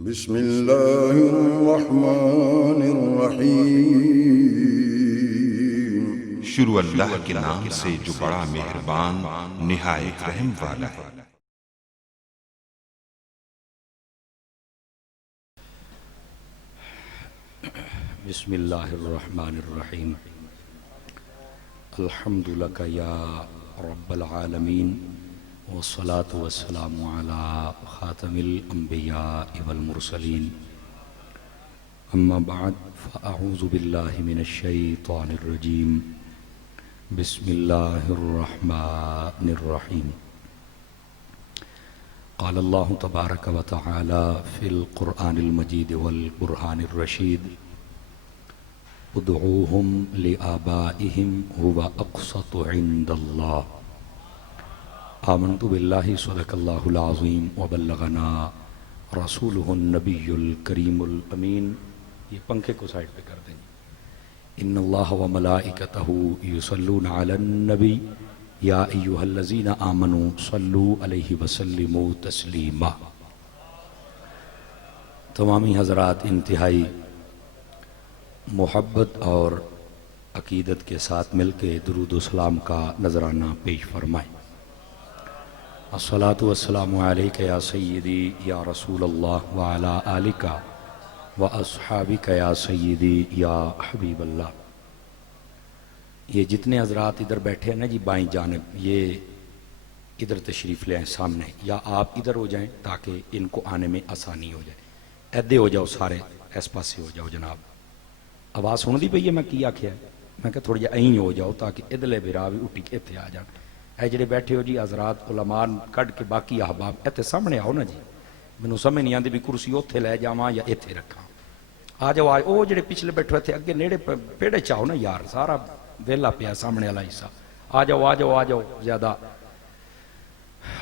बिस्मिल्लाहिर्रहमानिर्रहीम। शुरू अल्लाह के नाम से जो बड़ा मेहरबान निहायत रहम वाला है। बिस्मिल्लाहिर्रहमानिर्रहीम। अल्हम्दुलिल्लाह या रब्बल आलमीन वस्सलातु वस्सलामु अला खातमिल अंबिया वल मुरसलीन। अम्मा बाद फ़अऊज़ु बिल्लाहि मिनश शैतानिर रजीम। बिस्मिल्लाहिर्रहमानिर्रहीम। क़ाल अल्लाहु तबारक व तआला फ़िल क़ुरआनिल मजीद वल क़ुरआनिर रशीद उदऊहुम लिआबाइहिम हुवा अक़सतु इंदल्लाह। आमन्तु बिल्लाहि सदक़ल्लाहुल अज़ीम व बल्लगना रसूलुहुन नबियुल करीमुल अमीन। ये पंखे को साइड पे कर देंगे। इन्नल्लाह व मलाइकतहु युसल्लूना अलन नबी या अय्युहल्लज़ीना आमनू सल्लू अलैहि वसल्लिमू तस्लीमा। तमामी हज़रात इंतहाई मोहब्बत और अकीदत के साथ मिलके दुरूद व सलाम का नजराना पेश फरमाएं। अस्सलातु वस्सलामु अलैका या सय्यदी या रसूल अल्लाह व अला आलिका व अस्हाबिका या सय्यदी या हबीब अल्लाह। ये जितने हजरात इधर बैठे हैं ना जी बाईं जानिब, ये इधर तशरीफ़ ले आए सामने, या आप इधर हो जाएं ताकि इनको आने में आसानी हो जाए। ऐदे हो जाओ सारे, इस पासे हो जाओ जनाब। आवाज़ सुनती पई है मैं की आख्या? मैं क्या थोड़ी जी हो जाओ ताकि इधले बिरा भी उठी के इत्थे आ जान। ऐ जिहड़े बैठे हो जी हजरात उलमा कढ़ के बाकी अहबाब इत्थे सामने आओ ना जी। मैनू समझ नहीं आती भी कुर्सी उत्थे लै जावां या इत्थे रखां। आ जाओ आज वो जिहड़े पिछले बैठे इत्थे अगे नेड़े पेड़े च आओ ना यार, सारा वेला पिया सामने वाला हिस्सा। आ जाओ आ जाओ आ जाओ, ज़्यादा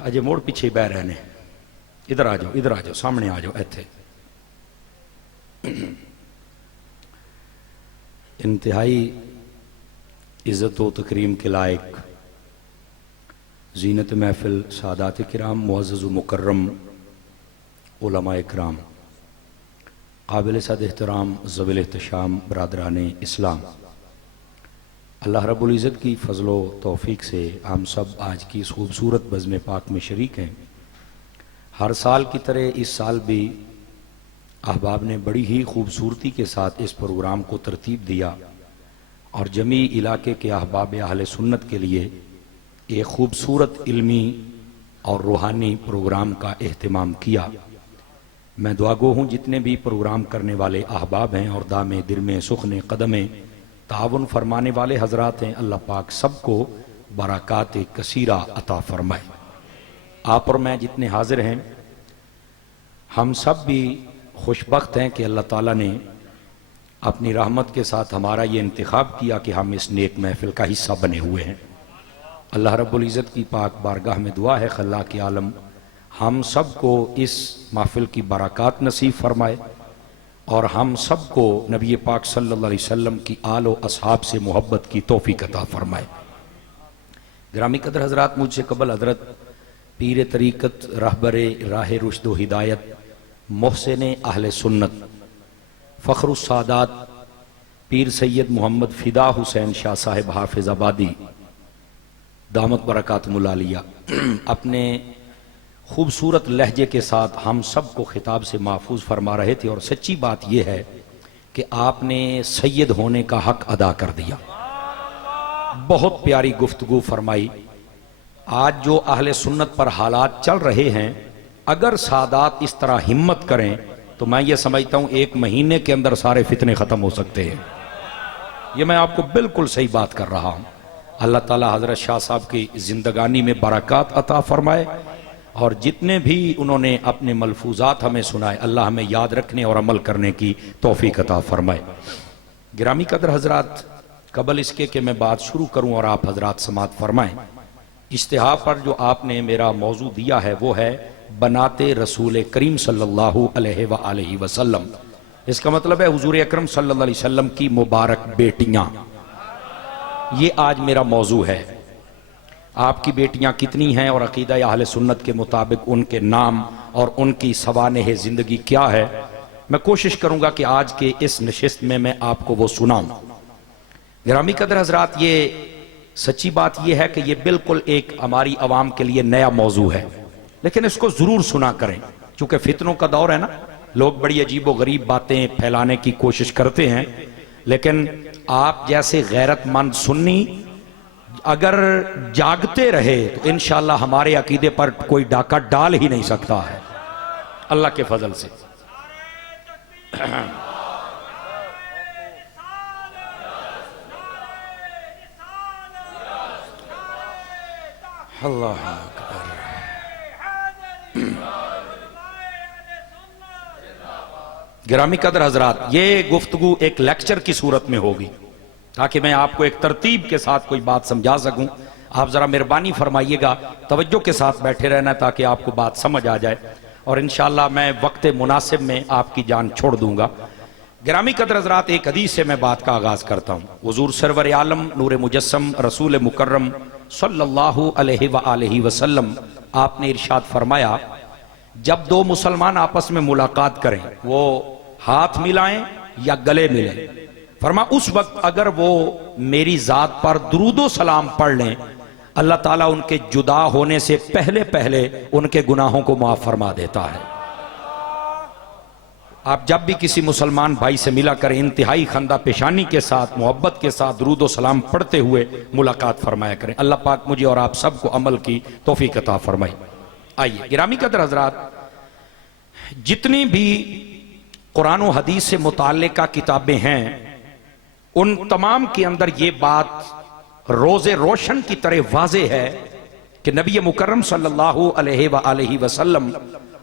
अजे मुड़ पिछे बह रहे ने। इधर आ जाओ, इधर आ जाओ, सामने आ जाओ इत्थे। इंतहाई इज़्ज़त व तकरीम के लायक ज़ीनत महफिल सादात किराम मुअज़्ज़ज़ व मुकर्रम उलमाए किराम काबिल सद एहतराम ज़वील एहतशाम बरादरान इस्लाम, अल्लाह रब्बुल इज़्ज़त की फ़ज़ल व तौफ़ीक़ से हम सब आज की इस खूबसूरत बज़्म पाक में शरीक हैं। हर साल की तरह इस साल भी अहबाब ने बड़ी ही खूबसूरती के साथ इस प्रोग्राम को तरतीब दिया और जमी इलाके के अहबाब अहले सुन्नत के लिए एक खूबसूरत इल्मी और रूहानी प्रोग्राम का एहतमाम किया। मैं दुआगो हूँ जितने भी प्रोग्राम करने वाले अहबाब हैं और दामे दिरमे सुखने कदमे ताउन फरमाने वाले हजरात हैं, अल्लाह पाक सबको बरक़ात कसीरा अता फरमाए। आप और मैं जितने हाजिर हैं हम सब भी खुशबख्त हैं कि अल्लाह ताला ने अपनी रहमत के साथ हमारा ये इंतखाब किया कि हम इस नेक महफिल का हिस्सा बने हुए हैं। अल्लाह रब्बुल इज़्ज़त की पाक बारगाह में दुआ है खल्ला के आलम हम सब को इस महफिल की बरक़ात नसीब फरमाए और हम सब को नबी पाक सल्लल्लाहु अलैहि वसल्लम की आल व असहाब से मोहब्बत की तौफ़ीक़ अता फरमाए। ग्रामी कदर हज़रात, मुझसे कबल हज़रत पीर तरीक़त रहबरे राह रुश्द व हिदायत मोहसिन अहले सुन्नत फ़ख्रुस सादात पीर सैयद मोहम्मद फ़िदा हुसैन शाह साहिब हाफिज़ आबादी दामत बरकातुहुल आलिया अपने खूबसूरत लहजे के साथ हम सब को खिताब से महफूज फरमा रहे थे। और सच्ची बात यह है कि आपने सैयद होने का हक अदा कर दिया। बहुत प्यारी गुफ्तगू फरमाई। आज जो अहले सुन्नत पर हालात चल रहे हैं, अगर सादात इस तरह हिम्मत करें तो मैं ये समझता हूं 1 महीने के अंदर सारे फितने खत्म हो सकते हैं। ये मैं आपको बिल्कुल सही बात कर रहा हूं। अल्लाह ताला हजरत शाह साहब की जिंदगानी में बरक़ात अता फरमाए और जितने भी उन्होंने अपने मलफूजात हमें सुनाए, अल्लाह हमें याद रखने और अमल करने की तौफीक अता फरमाए। गिरामी कदर हजरात, कबल इसके कि मैं बात शुरू करूं और आप हजरात समात फरमाएं, इश्तिहा पर जो आपने मेरा मौजू दिया है वो है बनाते रसूल करीम सल्लल्लाहु अलैहि वसल्लम। इसका मतलब है हुजूर अकरम सल्लल्लाहु अलैहि वसल्लम की मुबारक बेटियां। ये आज मेरा मौजू है। आपकी बेटियां कितनी हैं और अकीदा अहले सुन्नत के मुताबिक उनके नाम और उनकी सवानेह ज़िंदगी क्या है, मैं कोशिश करूंगा कि आज के इस नशिस्त में मैं आपको वो सुनाऊं। गिरामी कदर हजरात, ये सच्ची बात यह है कि ये बिल्कुल एक हमारी आवाम के लिए नया मौजू है, लेकिन इसको ज़रूर सुना करें, क्योंकि फितनों का दौर है ना। लोग बड़ी अजीब व गरीब बातें फैलाने की कोशिश करते हैं, लेकिन आप जैसे गैरतमंद सुन्नी अगर जागते रहे तो इंशाअल्लाह हमारे अकीदे पर कोई डाका डाल ही नहीं सकता है, अल्लाह के फजल से। अल्लाह अकबर। गिरामी कदर हजरात, ये गुफ्तगू एक लेक्चर की सूरत में होगी, ताकि मैं आपको एक तरतीब के साथ कोई बात समझा सकूं। आप जरा मेहरबानी फरमाइएगा, तवज्जो के साथ बैठे रहना ताकि आपको बात समझ आ जाए, और इंशाअल्लाह मैं वक्त मुनासिब में आपकी जान छोड़ दूंगा। गिरामी कदर हजरात, एक हदीस से मैं बात का आगाज करता हूँ। हुजूर सरवर आलम नूर मुजस्सम रसूल मुकर्रम सल्लल्लाहु अलैहि वसल्लम आपने इरशाद फरमाया, जब दो मुसलमान आपस में मुलाकात करें, वो हाथ मिलाएं या गले मिलें, फरमा उस वक्त अगर वो मेरी जात पर दुरूदो सलाम पढ़ लें, अल्लाह ताला उनके जुदा होने से पहले पहले उनके गुनाहों को माफ फरमा देता है। आप जब भी किसी मुसलमान भाई से मिला करें, इंतहाई खंदा पेशानी के साथ, मोहब्बत के साथ दुरूदो सलाम पढ़ते हुए मुलाकात फरमाया करें। अल्लाह पाक मुझे और आप सबको अमल की तौफीक अता फरमाए। आइए गिरामी कदर हजरात, जितनी भी कुरान और हदीस से मुताल्लिका किताबें हैं, उन तमाम के अंदर ये बात रोजे रोशन की तरह वाजे है कि नबी मुकर्रम सल्लल्लाहु अलैहि वसल्लम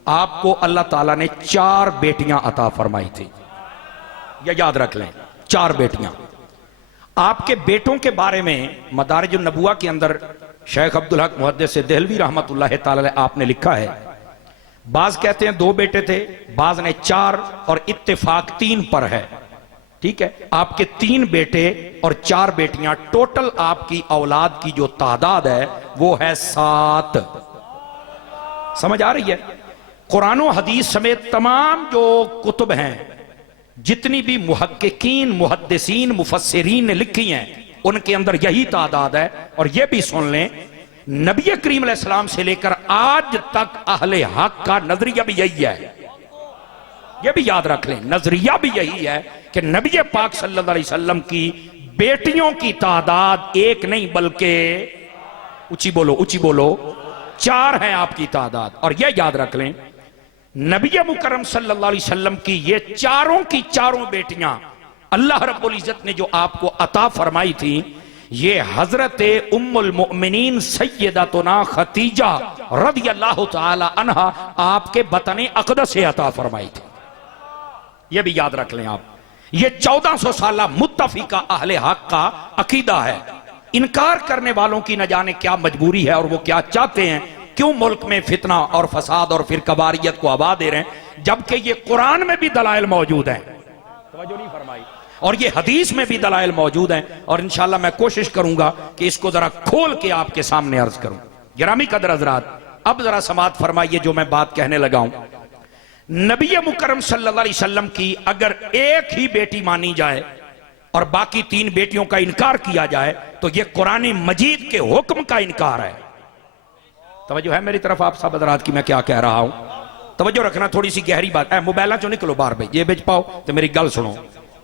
आपको अल्लाह ताला ने 4 बेटियां अता फरमाई थी। यह याद रख लें, 4 बेटियां। आपके बेटों के बारे में मदारिजुन नबुवा के अंदर शेख अब्दुल हक मुहद्दिस देहलवी रहमतुल्लाह ताला अलैह आपने लिखा है, बाज कहते हैं 2 बेटे थे, बाज ने 4, और इत्तेफाक 3 पर है। ठीक है, आपके 3 बेटे और 4 बेटियां, टोटल आपकी औलाद की जो तादाद है वो है 7। समझ आ रही है? कुरान और हदीस समेत तमाम जो कुतुब हैं, जितनी भी मुहक्किकीन, मुहद्दिसीन, मुफस्सिरीन ने लिखी हैं, उनके अंदर यही तादाद है। और यह भी सुन लें, नबी करीम अलैहिस्सलाम से लेकर आज तक अहले हक का नजरिया भी यही है। यह भी याद रख लें, नजरिया भी यही है कि नबी पाक सल्लल्लाहु अलैहि वसल्लम की बेटियों की तादाद 1 नहीं बल्कि ऊंची बोलो 4 है आपकी तादाद। और यह याद रख लें, नबी मुकर्रम सल्लल्लाहु अलैहि वसल्लम की ये चारों की चारों बेटियां अल्लाह रब्बुल इज्जत ने जो आपको अता फरमाई थी, ये हजरत उम्मुल मोमिनीन सैयदतुना खतीजा रदियल्लाहु ताला अन्हा आपके बतने अक़दस से अता फरमाई थी। यह भी याद रख लें आप, ये 1400 साला मुत्तफिका अहले हक का अकीदा है। इनकार करने वालों की न जाने क्या मजबूरी है और वो क्या चाहते हैं, क्यों मुल्क में फितना और फसाद और फिर कबारियत को आबा दे रहे हैं, जबकि ये कुरान में भी दलाइल मौजूद हैं। तवज्जो नहीं फरमाई? और ये हदीस में भी दलाइल मौजूद हैं। और इंशाअल्लाह मैं कोशिश करूंगा कि इसको जरा खोल के आपके सामने अर्ज करूं। गिरामी कदर हजरात, अब जरा समात फरमाइए जो मैं बात कहने लगा हूं। नबी मुकर्रम सल्लल्लाहु अलैहि वसल्लम की अगर एक ही बेटी मानी जाए और बाकी 3 बेटियों का इनकार किया जाए, तो यह कुरान मजीद के हुक्म का इनकार है। तवज्जो है मेरी तरफ आप सब हजरात की मैं क्या कह रहा हूं? तवज्जो रखना, थोड़ी सी गहरी बात है। मोबाइल चो निकलो बाहर भाई, ये बेच पाओ तो मेरी गल सुनो,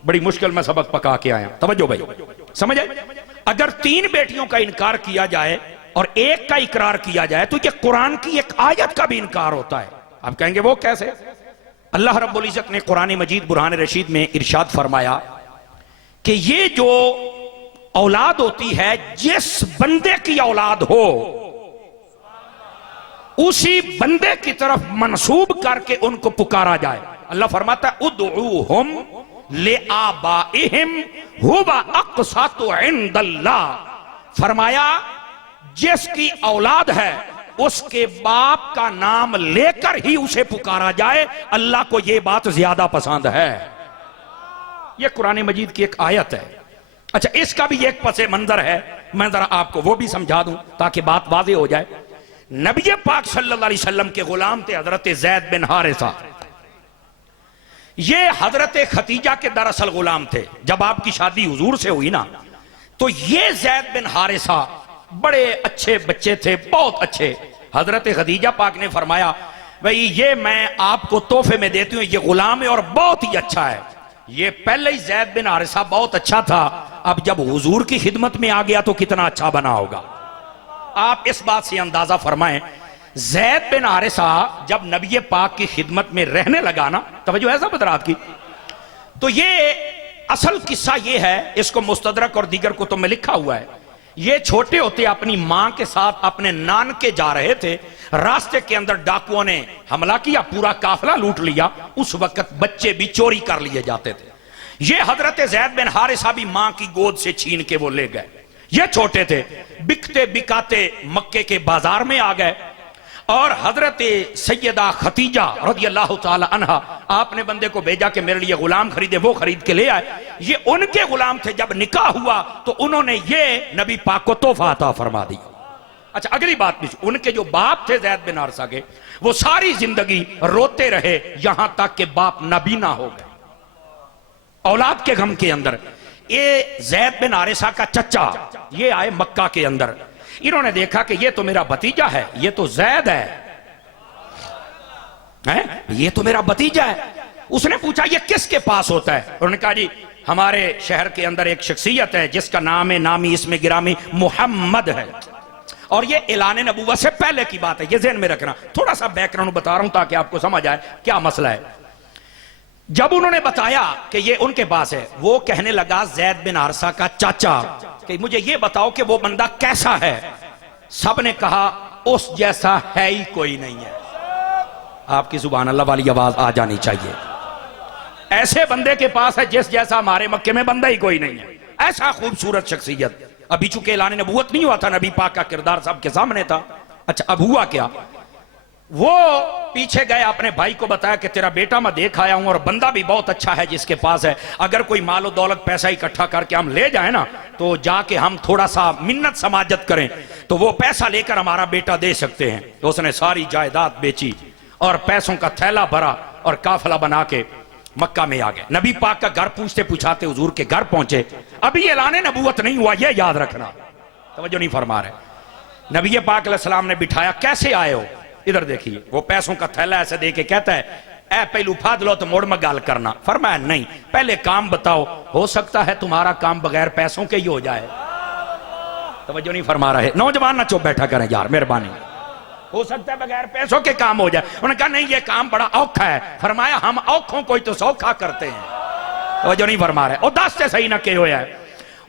बड़ी मुश्किल में सबक पका के आया। तवज्जो भाई, समझ आए? अगर 3 बेटियों का इनकार किया जाए और एक का इकरार किया जाए, तो यह कुरान की एक आयत का भी इनकार होता है। आप कहेंगे वो कैसे? अल्लाह रब्बुल इज्जत ने कुरान मजीद बुरहान रशीद में इरशाद फरमाया कि ये जो औलाद होती है, जिस बंदे की औलाद हो उसी बंदे की तरफ मंसूब करके उनको पुकारा जाए। अल्लाह फरमाता है उदऊहुम लिआबाइहिम हुवा अक़सतु इंदल्लाह। फरमाया जिसकी औलाद है उसके बाप का नाम लेकर ही उसे पुकारा जाए, अल्लाह को यह बात ज्यादा पसंद है। यह कुरान मजीद की एक आयत है। अच्छा, इसका भी एक पसे मंजर है, मैं जरा आपको वो भी समझा दूं ताकि बात वाज़ेह हो जाए। नबी पाक सल्लल्लाहु अलैहि वसल्लम के गुलाम थे हजरत जैद बिन हारिसा। ये हजरत खतीजा के दरअसल गुलाम थे। जब आपकी शादी हुजूर से हुई ना, तो ये जैद बिन हारिसा बड़े अच्छे बच्चे थे, बहुत अच्छे। हजरत खदीजा पाक ने फरमाया, भाई ये मैं आपको तोहफे में देती हूं, ये गुलाम है और बहुत ही अच्छा है। ये पहले ही जैद बिन हारिसा बहुत अच्छा था, अब जब हुजूर की खिदमत में आ गया तो कितना अच्छा बना होगा। आप इस बात से अंदाजा फरमाएं, जैद बिन हारिसा जब नबी पाक की खिदमत में रहने लगा ना, तवज्जो है सब हज़रात की, तो ये असल किस्सा ये है, इसको मुस्तदरक और दीगर कुतुब में लिखा हुआ है। ये छोटे होते अपनी मां के साथ अपने नानके जा रहे थे, रास्ते के अंदर डाकुओं ने हमला किया, पूरा काफिला लूट लिया। उस वक्त बच्चे भी चोरी कर लिए जाते थे। ये हजरत जैद बिन हारिसा भी मां की गोद से छीन के वो ले गए। ये छोटे थे, बिकते बिकाते मक्के के बाजार में आ गए और हजरत सैयदा खतीजा रज़ियल्लाहु ताला अन्हा आपने बंदे को भेजा कि मेरे लिए गुलाम खरीदे, वो खरीद के ले आए। ये उनके गुलाम थे। जब निकाह हुआ तो उन्होंने ये नबी पाक को तोहफा अता फरमा दिया। अच्छा, अगली बात भी, उनके जो बाप थे जैद बिन हारिसा के, वो सारी जिंदगी रोते रहे यहां तक कि बाप नबीना हो गए औलाद के गम के अंदर। ये जैद बिन हारिसा का चचा ये आए मक्का के अंदर, इन्होंने देखा कि ये तो मेरा भतीजा है, ये तो जैद है, ये तो मेरा भतीजा है। उसने पूछा ये किसके पास होता है? उन्होंने कहा जी हमारे शहर के अंदर एक शख्सियत है जिसका नाम है नामी इसमें गिरामी मोहम्मद है, और ये ऐलान नबूवत से पहले की बात है, ये ज़हन में रखना। थोड़ा सा बैकग्राउंड बता रहा हूं ताकि आपको समझ आए क्या मसला है। जब उन्होंने बताया कि ये उनके पास है, वो कहने लगा जैद बिन हारिसा का चाचा कि मुझे ये बताओ कि वो बंदा कैसा है। सब ने कहा उस जैसा है ही कोई नहीं है। आपकी सुभान अल्लाह वाली आवाज आ जानी चाहिए। ऐसे बंदे के पास है जिस जैसा हमारे मक्के में बंदा ही कोई नहीं है। ऐसा खूबसूरत शख्सियत। अभी चूंकि ऐलान नबूवत नहीं हुआ था, नबी पाक का किरदार सबके सामने था। अच्छा, अब हुआ क्या? वो पीछे गए, अपने भाई को बताया कि तेरा बेटा मैं देख आया हूं और बंदा भी बहुत अच्छा है जिसके पास है, अगर कोई मालो दौलत पैसा इकट्ठा करके हम ले जाए ना तो जाके हम थोड़ा सा मिन्नत समाजत करें तो वो पैसा लेकर हमारा बेटा दे सकते हैं। तो उसने सारी जायदाद बेची और पैसों का थैला भरा और काफिला बना के मक्का में आ गए। नबी पाक का घर पूछते पूछाते हुजूर के घर पहुंचे। अभी ऐलान नबूवत नहीं हुआ, यह याद रखना, तवज्जो नहीं फरमा रहे। नबी पाक अलैहि सलाम ने बिठाया, कैसे आए हो? इधर देखिए, वो पैसों का थैला ऐसे दे के कहता है, ए पहलू फाद लो तो मोड़ में गाल करना। फरमाया नहीं, पहले काम बताओ, हो सकता है तुम्हारा काम बगैर पैसों के ही हो जाए। तवज्जो नहीं फरमा रहे। नौजवान ना चुप बैठा करें यार, मेहरबानी, हो सकता है बगैर पैसों के काम हो जाए। उन्होंने कहा नहीं, ये काम बड़ा औखा है। फरमाया हम औखों को तो सौखा करते हैं। तवज्जो नहीं फरमा रहे। और दास से सही ना के होया है।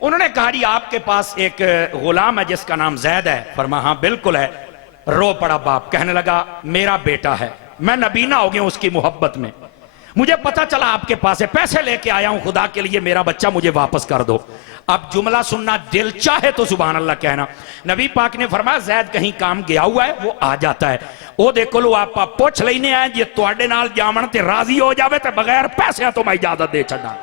उन्होंने कहा जी आपके पास एक गुलाम है जिसका नाम जैद है। फरमाया हाँ बिल्कुल है। रो पड़ा बाप, कहने लगा मेरा बेटा है, मैं नबीना हो गया उसकी मोहब्बत में, मुझे पता चला आपके पास है, पैसे लेके आया हूं खुदा के लिए, मेरा बच्चा मुझे वापस कर दो। अब जुमला सुनना, दिल चाहे तो सुभान अल्लाह कहना। नबी पाक ने फरमाया जैद कहीं काम गया हुआ है, वो आ जाता है, ओ देखो लो आप पुछ लेने आए जे तुहाडे नाल जावण ते राजी हो जावे ते बगैर पैसे तो मैं इजाजत दे छड़ा।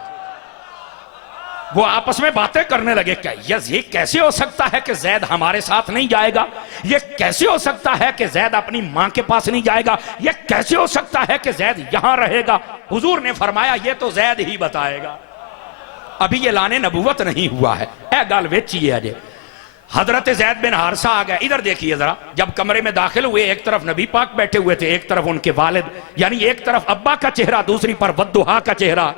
वो आपस में बातें करने लगे, क्या ये कैसे हो सकता है कि जैद हमारे साथ नहीं जाएगा? ये कैसे हो सकता है कि जैद अपनी मां के पास नहीं जाएगा? ये कैसे हो सकता है कि जैद यहां रहेगा? हुजूर ने फरमाया ये तो जैद ही बताएगा, अभी ये लाने नबूवत नहीं हुआ है। ए गाल वेची है जे। हजरत जैद बिन हारिसा आ गए। इधर देखिए जरा, जब कमरे में दाखिल हुए, एक तरफ नबी पाक बैठे हुए थे, एक तरफ उनके वालिद, यानी एक तरफ अब्बा का चेहरा, दूसरी पर वद्दुहा का चेहरा।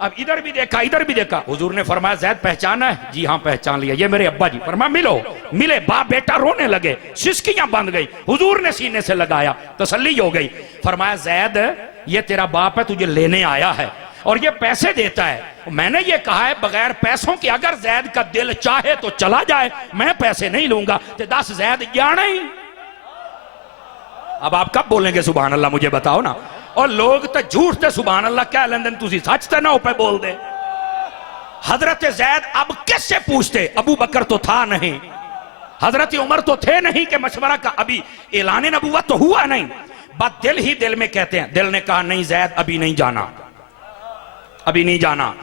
अब इधर भी देखा, इधर भी देखा। हुजूर ने फरमाया जैद पहचाना है? जी हाँ पहचान लिया, ये मेरे अब्बा जी। फरमाया मिलो। मिले, बाप बेटा रोने लगे, सिसकियां बंद गई। हुजूर ने सीने से लगाया, तसल्ली हो गई। फरमाया जैद ये तेरा बाप है, तुझे लेने आया है और ये पैसे देता है। मैंने ये कहा है बगैर पैसों के अगर जैद का दिल चाहे तो चला जाए, मैं पैसे नहीं लूंगा। तो 10 जैद जाना ही। अब आप कब बोलेंगे सुभान अल्लाह, मुझे बताओ ना। और लोग तो झूठ ते सुभान अल्लाह कह लेंदे, तुसी सच ते ना पे बोल दे। हजरत जैद अब किससे पूछते? अबू बकर तो था नहीं, हजरत उमर तो थे नहीं कि मशवरा का, अभी ऐलान नबूवत तो हुआ नहीं। बात दिल ही दिल में कहते हैं। दिल ने कहा नहीं जैद अभी नहीं जाना, अभी नहीं जाना।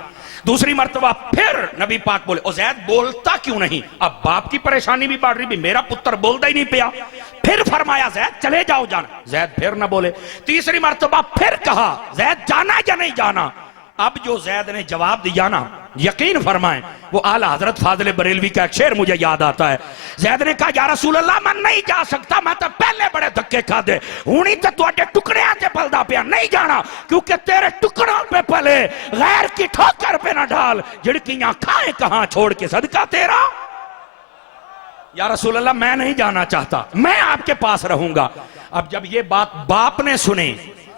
दूसरी मर्तबा फिर नबी पाक बोले, ओ जैद बोलता क्यों नहीं? अब बाप की परेशानी भी बढ़ रही, भी मेरा पुत्र बोलता ही नहीं पिया। फिर फरमाया जैद चले जाओ जाना, जैद फिर ना बोले। तीसरी मर्तबा फिर कहा जैद जाना या नहीं जाना। अब जो जैद ने जवाब दिया ना, यकीन फरमाएं, वो आला हजरत फाजिल बरेलवी का एक शेर मुझे याद आता है। जैद ने कहा या रसूल अल्लाह मैं नहीं जा सकता, मैं तो पहले बड़े धक्के खादे, हुणी तो तुहाडे टुकड़ियां ते पलदा पिया, नहीं जाना क्योंकि तेरे टुकड़ों पे पले, गैर की ठोकर पे ना डाल, झिड़कियां खाए कहां छोड़ के सदका तेरा। या रसूल अल्लाह मैं नहीं जाना चाहता, मैं आपके पास रहूंगा। अब जब ये बात बाप ने सुनी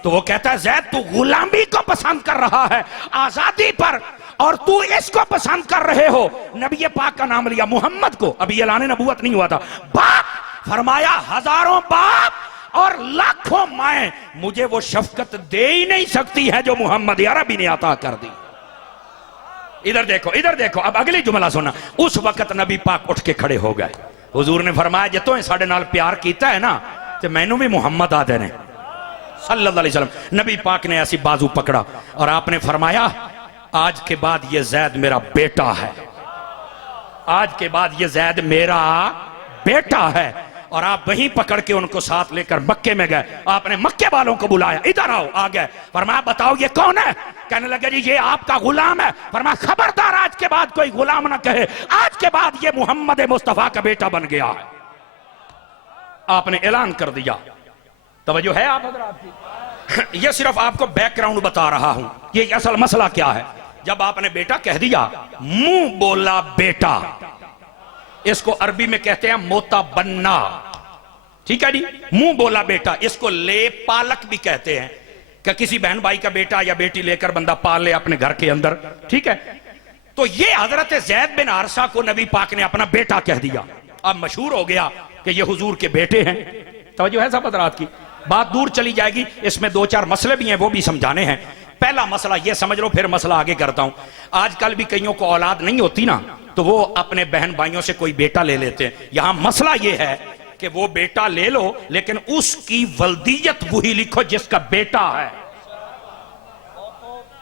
तो वो कहता है जैद तू गुलामी को पसंद कर रहा है आजादी पर, और तू इसको पसंद कर रहे हो, नबी पाक का नाम लिया मुहम्मद को, अभी ऐलान नबूवत नहीं हुआ था। बाप फरमाया हजारों बाप और लाखों माएं मुझे वो शफकत दे ही नहीं सकती है जो मोहम्मद अरबी ने अता कर दी। इधर देखो, इधर देखो, अब अगली जुमला सुना। उस वक्त नबी पाक उठ के खड़े हो गए। हुजूर ने फरमाया जे तो साढ़े नाल प्यार किया है ना तो मैनू भी मुहम्मद आ देने सल्लल्लाहु अलैहि वसल्लम। नबी पाक ने ऐसी बाजू पकड़ा और आपने फरमाया आज के बाद ये जैद मेरा बेटा है, आज के बाद ये जैद मेरा बेटा है। और आप वहीं पकड़ के उनको साथ लेकर मक्के में गए। आपने मक्के वालों को बुलाया, इधर आओ, आ गए। फरमाया बताओ ये कौन है? कहने लगे जी ये आपका गुलाम है। फरमाया खबरदार आज के बाद कोई गुलाम ना कहे, आज के बाद ये मोहम्मद मुस्तफा का बेटा बन गया है। आपने ऐलान कर दिया। तवज्जो है आप हजरात की? ये सिर्फ आपको बैकग्राउंड बता रहा हूं, ये असल मसला क्या है। जब आपने बेटा कह दिया, मुंह बोला बेटा, इसको अरबी में कहते हैं मोता बनना, ठीक है जी, मुंह बोला बेटा। इसको ले पालक भी कहते हैं कि किसी बहन भाई का बेटा या बेटी लेकर बंदा पाल ले अपने घर के अंदर, ठीक है। तो ये हजरत जैद बिन हारिसा को नबी पाक ने अपना बेटा कह दिया। अब मशहूर हो गया कि ये हुजूर के बेटे हैं। तवज्जो है सब हजरात की? बात दूर चली जाएगी, इसमें दो चार मसले भी हैं, वो भी समझाने हैं। पहला मसला ये समझ लो, फिर मसला आगे करता हूं। आजकल भी कईयों को औलाद नहीं होती ना, तो वो अपने बहन भाइयों से कोई बेटा ले लेते हैं। यहां मसला ये है कि वो बेटा ले लो लेकिन उसकी वल्दियत वही लिखो जिसका बेटा है।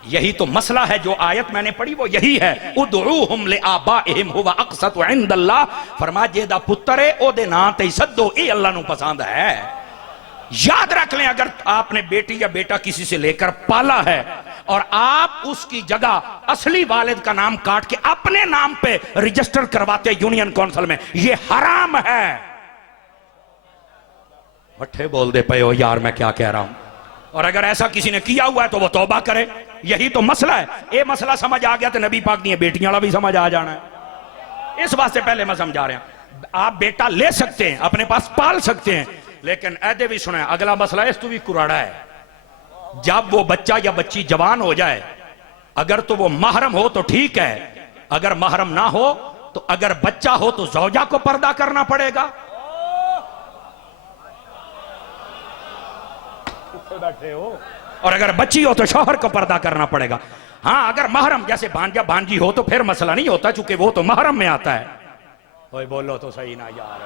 यही तो मसला है। जो आयत मैंने पढ़ी वो यही है, उदऊहुम लिआबाइहिम हुवा अक़सतु इंदल्लाह। फरमा जेदा पुत्र है ओदे नां ते सद्दो, ये अल्लाह नू पसंद है। याद रख लें, अगर आपने बेटी या बेटा किसी से लेकर पाला है और आप उसकी जगह असली वालिद का नाम काट के अपने नाम पे रजिस्टर करवाते यूनियन काउंसिल में, ये हराम है। मट्ठे बोल दे पे हो यार, मैं क्या कह रहा हूं। और अगर ऐसा किसी ने किया हुआ है तो वो तौबा करे। यही तो मसला है। ये मसला समझ आ गया तो नबी पाक दी बेटियां वाला भी समझ आ जाना है। इस बात से पहले मैं समझा रहा हूं, आप बेटा ले सकते हैं, अपने पास पाल सकते हैं, लेकिन ऐदे भी सुने। अगला मसला इस तो भी कुराड़ा है। जब वो बच्चा या बच्ची जवान हो जाए, अगर तो वो महरम हो तो ठीक है, अगर महरम ना हो तो अगर बच्चा हो तो जौजा को पर्दा करना पड़ेगा। बैठे हो। और अगर बच्ची हो तो शौहर को पर्दा करना पड़ेगा। हाँ, अगर महरम जैसे भांजा भांजी हो तो फिर मसला नहीं होता, चूंकि वो तो महरम में आता है। ओए बोलो तो सही ना यार।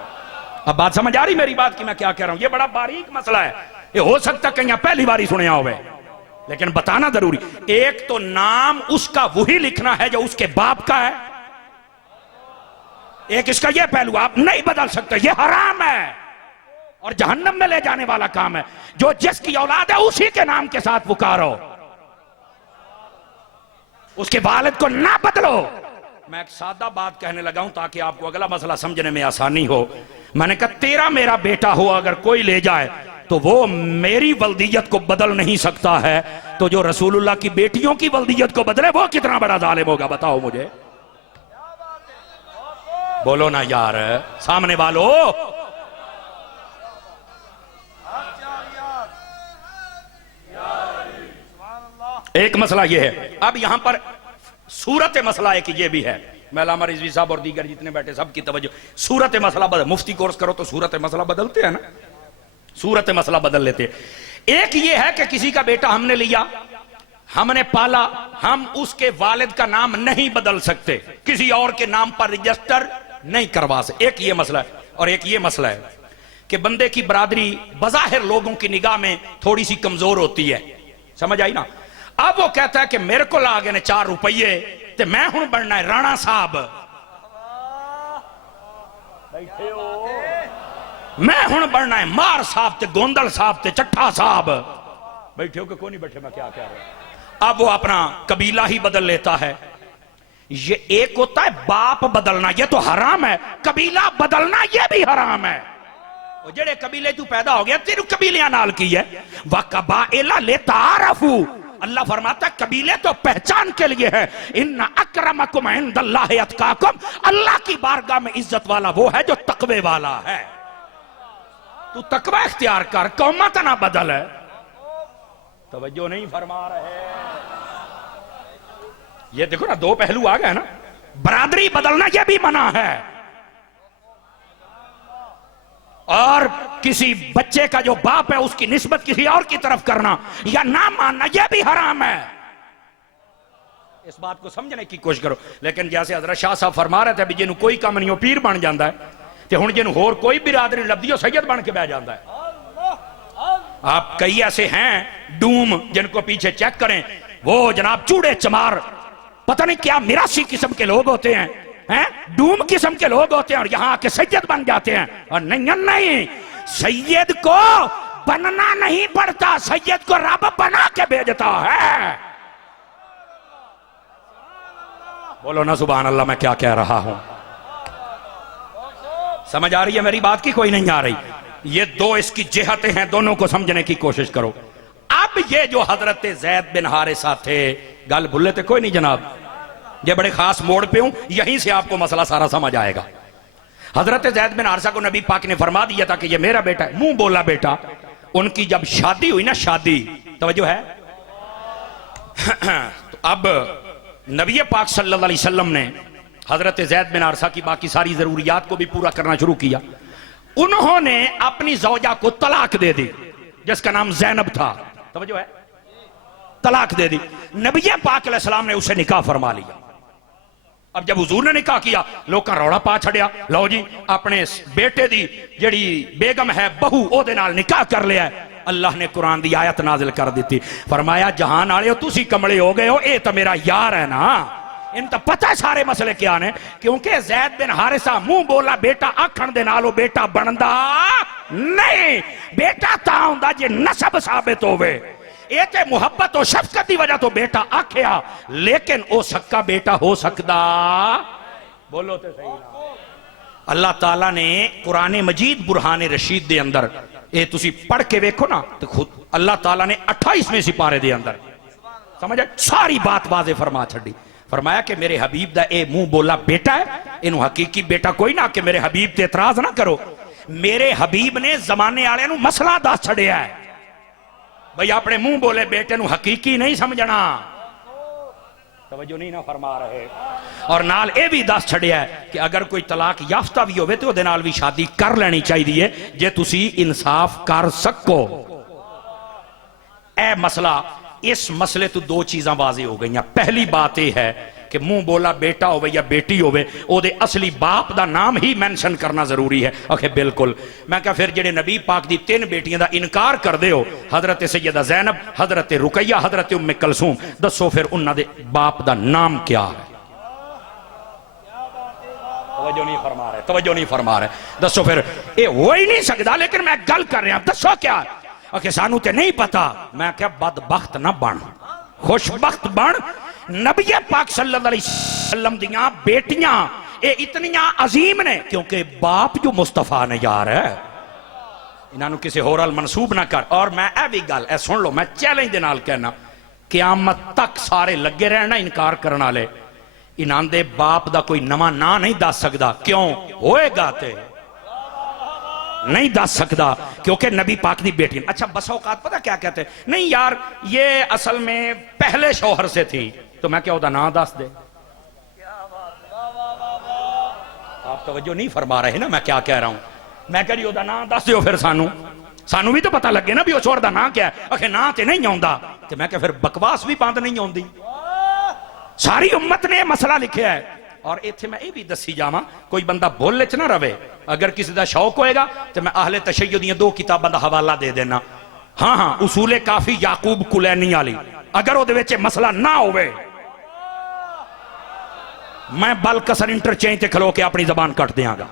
अब बात समझ आ रही मेरी बात की मैं क्या कह रहा हूं? ये बड़ा बारीक मसला है। ये हो सकता कहीं पहली बार ही सुने होवे, लेकिन बताना जरूरी। एक तो नाम उसका वही लिखना है जो उसके बाप का है, एक इसका ये पहलू आप नहीं बदल सकते, ये हराम है और जहन्नम में ले जाने वाला काम है। जो जिसकी औलाद है उसी के नाम के साथ पुकारो, उसके वालिद को ना बदलो। मैं एक सादा बात कहने लगा हूं ताकि आपको अगला मसला समझने में आसानी हो। मैंने कहा तेरा मेरा बेटा हो अगर कोई ले जाए तो वो मेरी वल्दियत को बदल नहीं सकता है, तो जो रसूलुल्लाह की बेटियों की वल्दियत को बदले वो कितना बड़ा जालिम होगा, बताओ मुझे। बोलो ना यार सामने वालों। एक मसला यह है। अब यहां पर सूरत मसला है कि यह भी है। मौलाना रिजवी साहब और दीगर जितने बैठे सबकी तवज्जो। सूरत मसला बदल, मुफ्ती कोर्स करो तो सूरत मसला बदलते हैं ना, सूरत मसला बदल लेते हैं। एक ये है कि किसी का बेटा हमने लिया, हमने पाला, हम उसके वालिद का नाम नहीं बदल सकते, किसी और के नाम पर रजिस्टर नहीं करवा सकते। एक ये मसला है। और एक ये मसला है कि बंदे की बरादरी बज़ाहिर लोगों की निगाह में थोड़ी सी कमजोर होती है, समझ आई ना। अब वो कहता है कि मेरे को लागे ने 4 रुपये ते मैं हूं बनना है राणा साहब। बैठे हो मैं हुण बनना है मार साहब ते गोंदल साहब ते चट्ठा साहब। बैठे हो कि कोई नहीं बैठे, मैं क्या कह रहा हूं। अब वो अपना कबीला ही बदल लेता है। ये एक होता है बाप बदलना, ये तो हराम है। कबीला बदलना ये भी हराम है। जेड़े कबीले तू पैदा हो गया तेरू कबीलियां नाल की है। व कबाइला लितारफू, अल्लाह फरमाता है कबीले तो पहचान के लिए है। इन्ना अक्रमकुम इंदल्लाहि अतकाकुम, अल्लाह की बारगाह में इज्जत वाला वो है जो तकवे वाला है। तू तकवा इख्तियार कर, कौमा तो ना बदल है। तवज्जो नहीं फरमा रहे। ये देखो ना, दो पहलू आ गए ना। बरादरी बदलना यह भी मना है, और किसी बच्चे का जो बाप है उसकी निस्बत किसी और की तरफ करना या ना मानना यह भी हराम है। इस बात को समझने की कोशिश करो। लेकिन जैसे हजरत शाह साहब फरमा रहे थे भी जिन्हों कोई कम नहीं हो पीर बन जाता है, तो हुण जिन्हों होर कोई बिरादरी लभदी हो सैयद बन के बह जाता है। आप कई ऐसे हैं डूम जिनको पीछे चेक करें, वो जनाब चूड़े चमार पता नहीं क्या मिरासी किस्म के लोग होते हैं, डूम किस्म के लोग होते हैं, और यहां आके सैयद बन जाते हैं। और नहीं, सैयद को बनना नहीं पड़ता, सैयद को रब बना के भेजता है। बोलो ना सुभान अल्लाह। मैं क्या कह रहा हूं, समझ आ रही है मेरी बात की? कोई नहीं आ रही। ये दो इसकी जिहतें हैं, दोनों को समझने की कोशिश करो। अब ये जो हजरत जैद बिन हारिसा थे, गल भूले थे कोई नहीं जनाब, ये बड़े खास मोड़ पे हूं, यहीं से आपको मसला सारा समझ आएगा। हजरत जैद बिन हारिसा को नबी पाक ने फरमा दिया था कि ये मेरा बेटा है, मुंह बोला बेटा। उनकी जब शादी हुई ना, शादी, तवज्जो है, तो अब नबी पाक सल्लल्लाहु अलैहि वसल्लम ने हजरत जैद बिन हारिसा की बाकी सारी जरूरियात को भी पूरा करना शुरू किया। उन्होंने अपनी जौजा को तलाक दे दी, जिसका नाम जैनब था, तवज्जो है, तलाक दे दी। नबी पाक अलैहिस्सलाम ने उसे निकाह फरमा लिया। अब जब हुजूर ने निकाह किया, लोग का रौला पा छड़िया, लो जी अपने बेटे दी जड़ी बेगम है बहू ओदे नाल निकाह कर लिया। अल्लाह ने कुरान दी आयत नाजिल कर दी, फरमाया जहान आले हो तुसी कमले हो गए हो, ये तो मेरा यार है ना, इन तो पता है सारे मसले क्या ने। क्योंकि जैद बिन हारिसा मुंह बोला बेटा आखण दे नालों बेटा बनदा नहीं, बेटा ता हुंदा जे नसब साबित होवे। ये ते मुहब्बत और शफकत की वजह तो बेटा आख्या, लेकिन ओ सक्का बेटा हो सकदा, बोलो तो सही ना। अल्लाह ताला ने कुरान मजीद बुरहान रशीद दे अंदर ये तुसी पढ़ के वेखो ना, तो खुद अल्लाह ताला ने 28वें सिपारे दे अंदर समझ सारी बात वाजे फरमा छड़ी। फरमाया कि मेरे हबीब दा ए मुंह बोला बेटा है, इनू हकीकी बेटा कोई ना, कि मेरे हबीब ते एतराज ना करो। मेरे हबीब ने जमाने वाले नू मसला दस छड़िया है, भाई अपने मुंह बोले बेटे नू हकीकी नहीं समझना, तवज्जो नहीं ना फरमा रहे। और नाल ए भी दस छड़िया है कि अगर कोई तलाक याफ्ता भी होवे तो उहदे नाल भी शादी कर लेनी चाहिए जे तुसी इंसाफ कर सको। ए मसला, इस मसले तो दो चीजां वाज़े हो गई। पहली बात यह है कि मुंह बोला बेटा होवे या बेटी होवे, ओदे असली बाप दा नाम ही मेंशन करना जरूरी है। आखे बिल्कुल। मैं क्या फिर जेडे नबी पाक दी 3 बेटियां दा इनकार कर दे हो, हजरत सैयदा जैनब, हजरत रुकैया, हजरत उम्मे कलसूम, दसो फिर उन्हां दे बाप दा नाम क्या है? तवज्जो नहीं फरमा रहे, तवज्जो नहीं फरमा रहे। दसो फिर, ये हो ही नहीं सकता, लेकिन मैं गल कर रहा, दसो क्या? आखे सानू ते नहीं पता। मैं क्या बदबख्त ना बन, खुशबख्त बन। नबी पाक सल्लल्लाहु अलैहि वसल्लम दियां बेटियां ये इतनियां अजीम ने क्योंकि बाप जो मुस्तफा ने यार है, इन्होंने किसी होर अल मनसूब ना कर। और मैं ए भी गल ए सुन लो, मैं चैलेंज दे नाल कहना, क़यामत तक सारे लगे रहना इनकार करने वाले, इन्हां दे बाप दा कोई नवा ना नहीं दस सकदा। क्यों होएगा? ते नहीं दस सकता, क्योंकि नबी पाक दी बेटी। अच्छा बसा औकात पता क्या कहते, नहीं यार ये असल में पहले शौहर से थी, तो मैं क्या ओदा नाम दस दे। आप तवज्जो नहीं फरमा रहे ना मैं क्या कह रहा हूं। मैं कह रही ओदा नाम दस दो, फिर सानू भी तो पता लगे ना भी उस शौहर दा नाम क्या है। आखे ना ते नहीं आउंदा, ते मैं क्या फिर बकवास भी बंद नहीं आउंदी। सारी उम्मत ने मसला लिखा है। और इत्थे मैं ये भी दसी जावा, कोई बंदा बोले च ना रवे। अगर किसी का शौक होएगा तो मैं अहले तशय्युद दी 2 किताबां दा हवाला दे देना। हाँ हाँ, उसूले काफी याकूब कुलैनी वाली, अगर उहदे विच मसला ना होवे, मैं बलकसर इंटरचेंज ते खलो के अपनी जबान कट देंगा।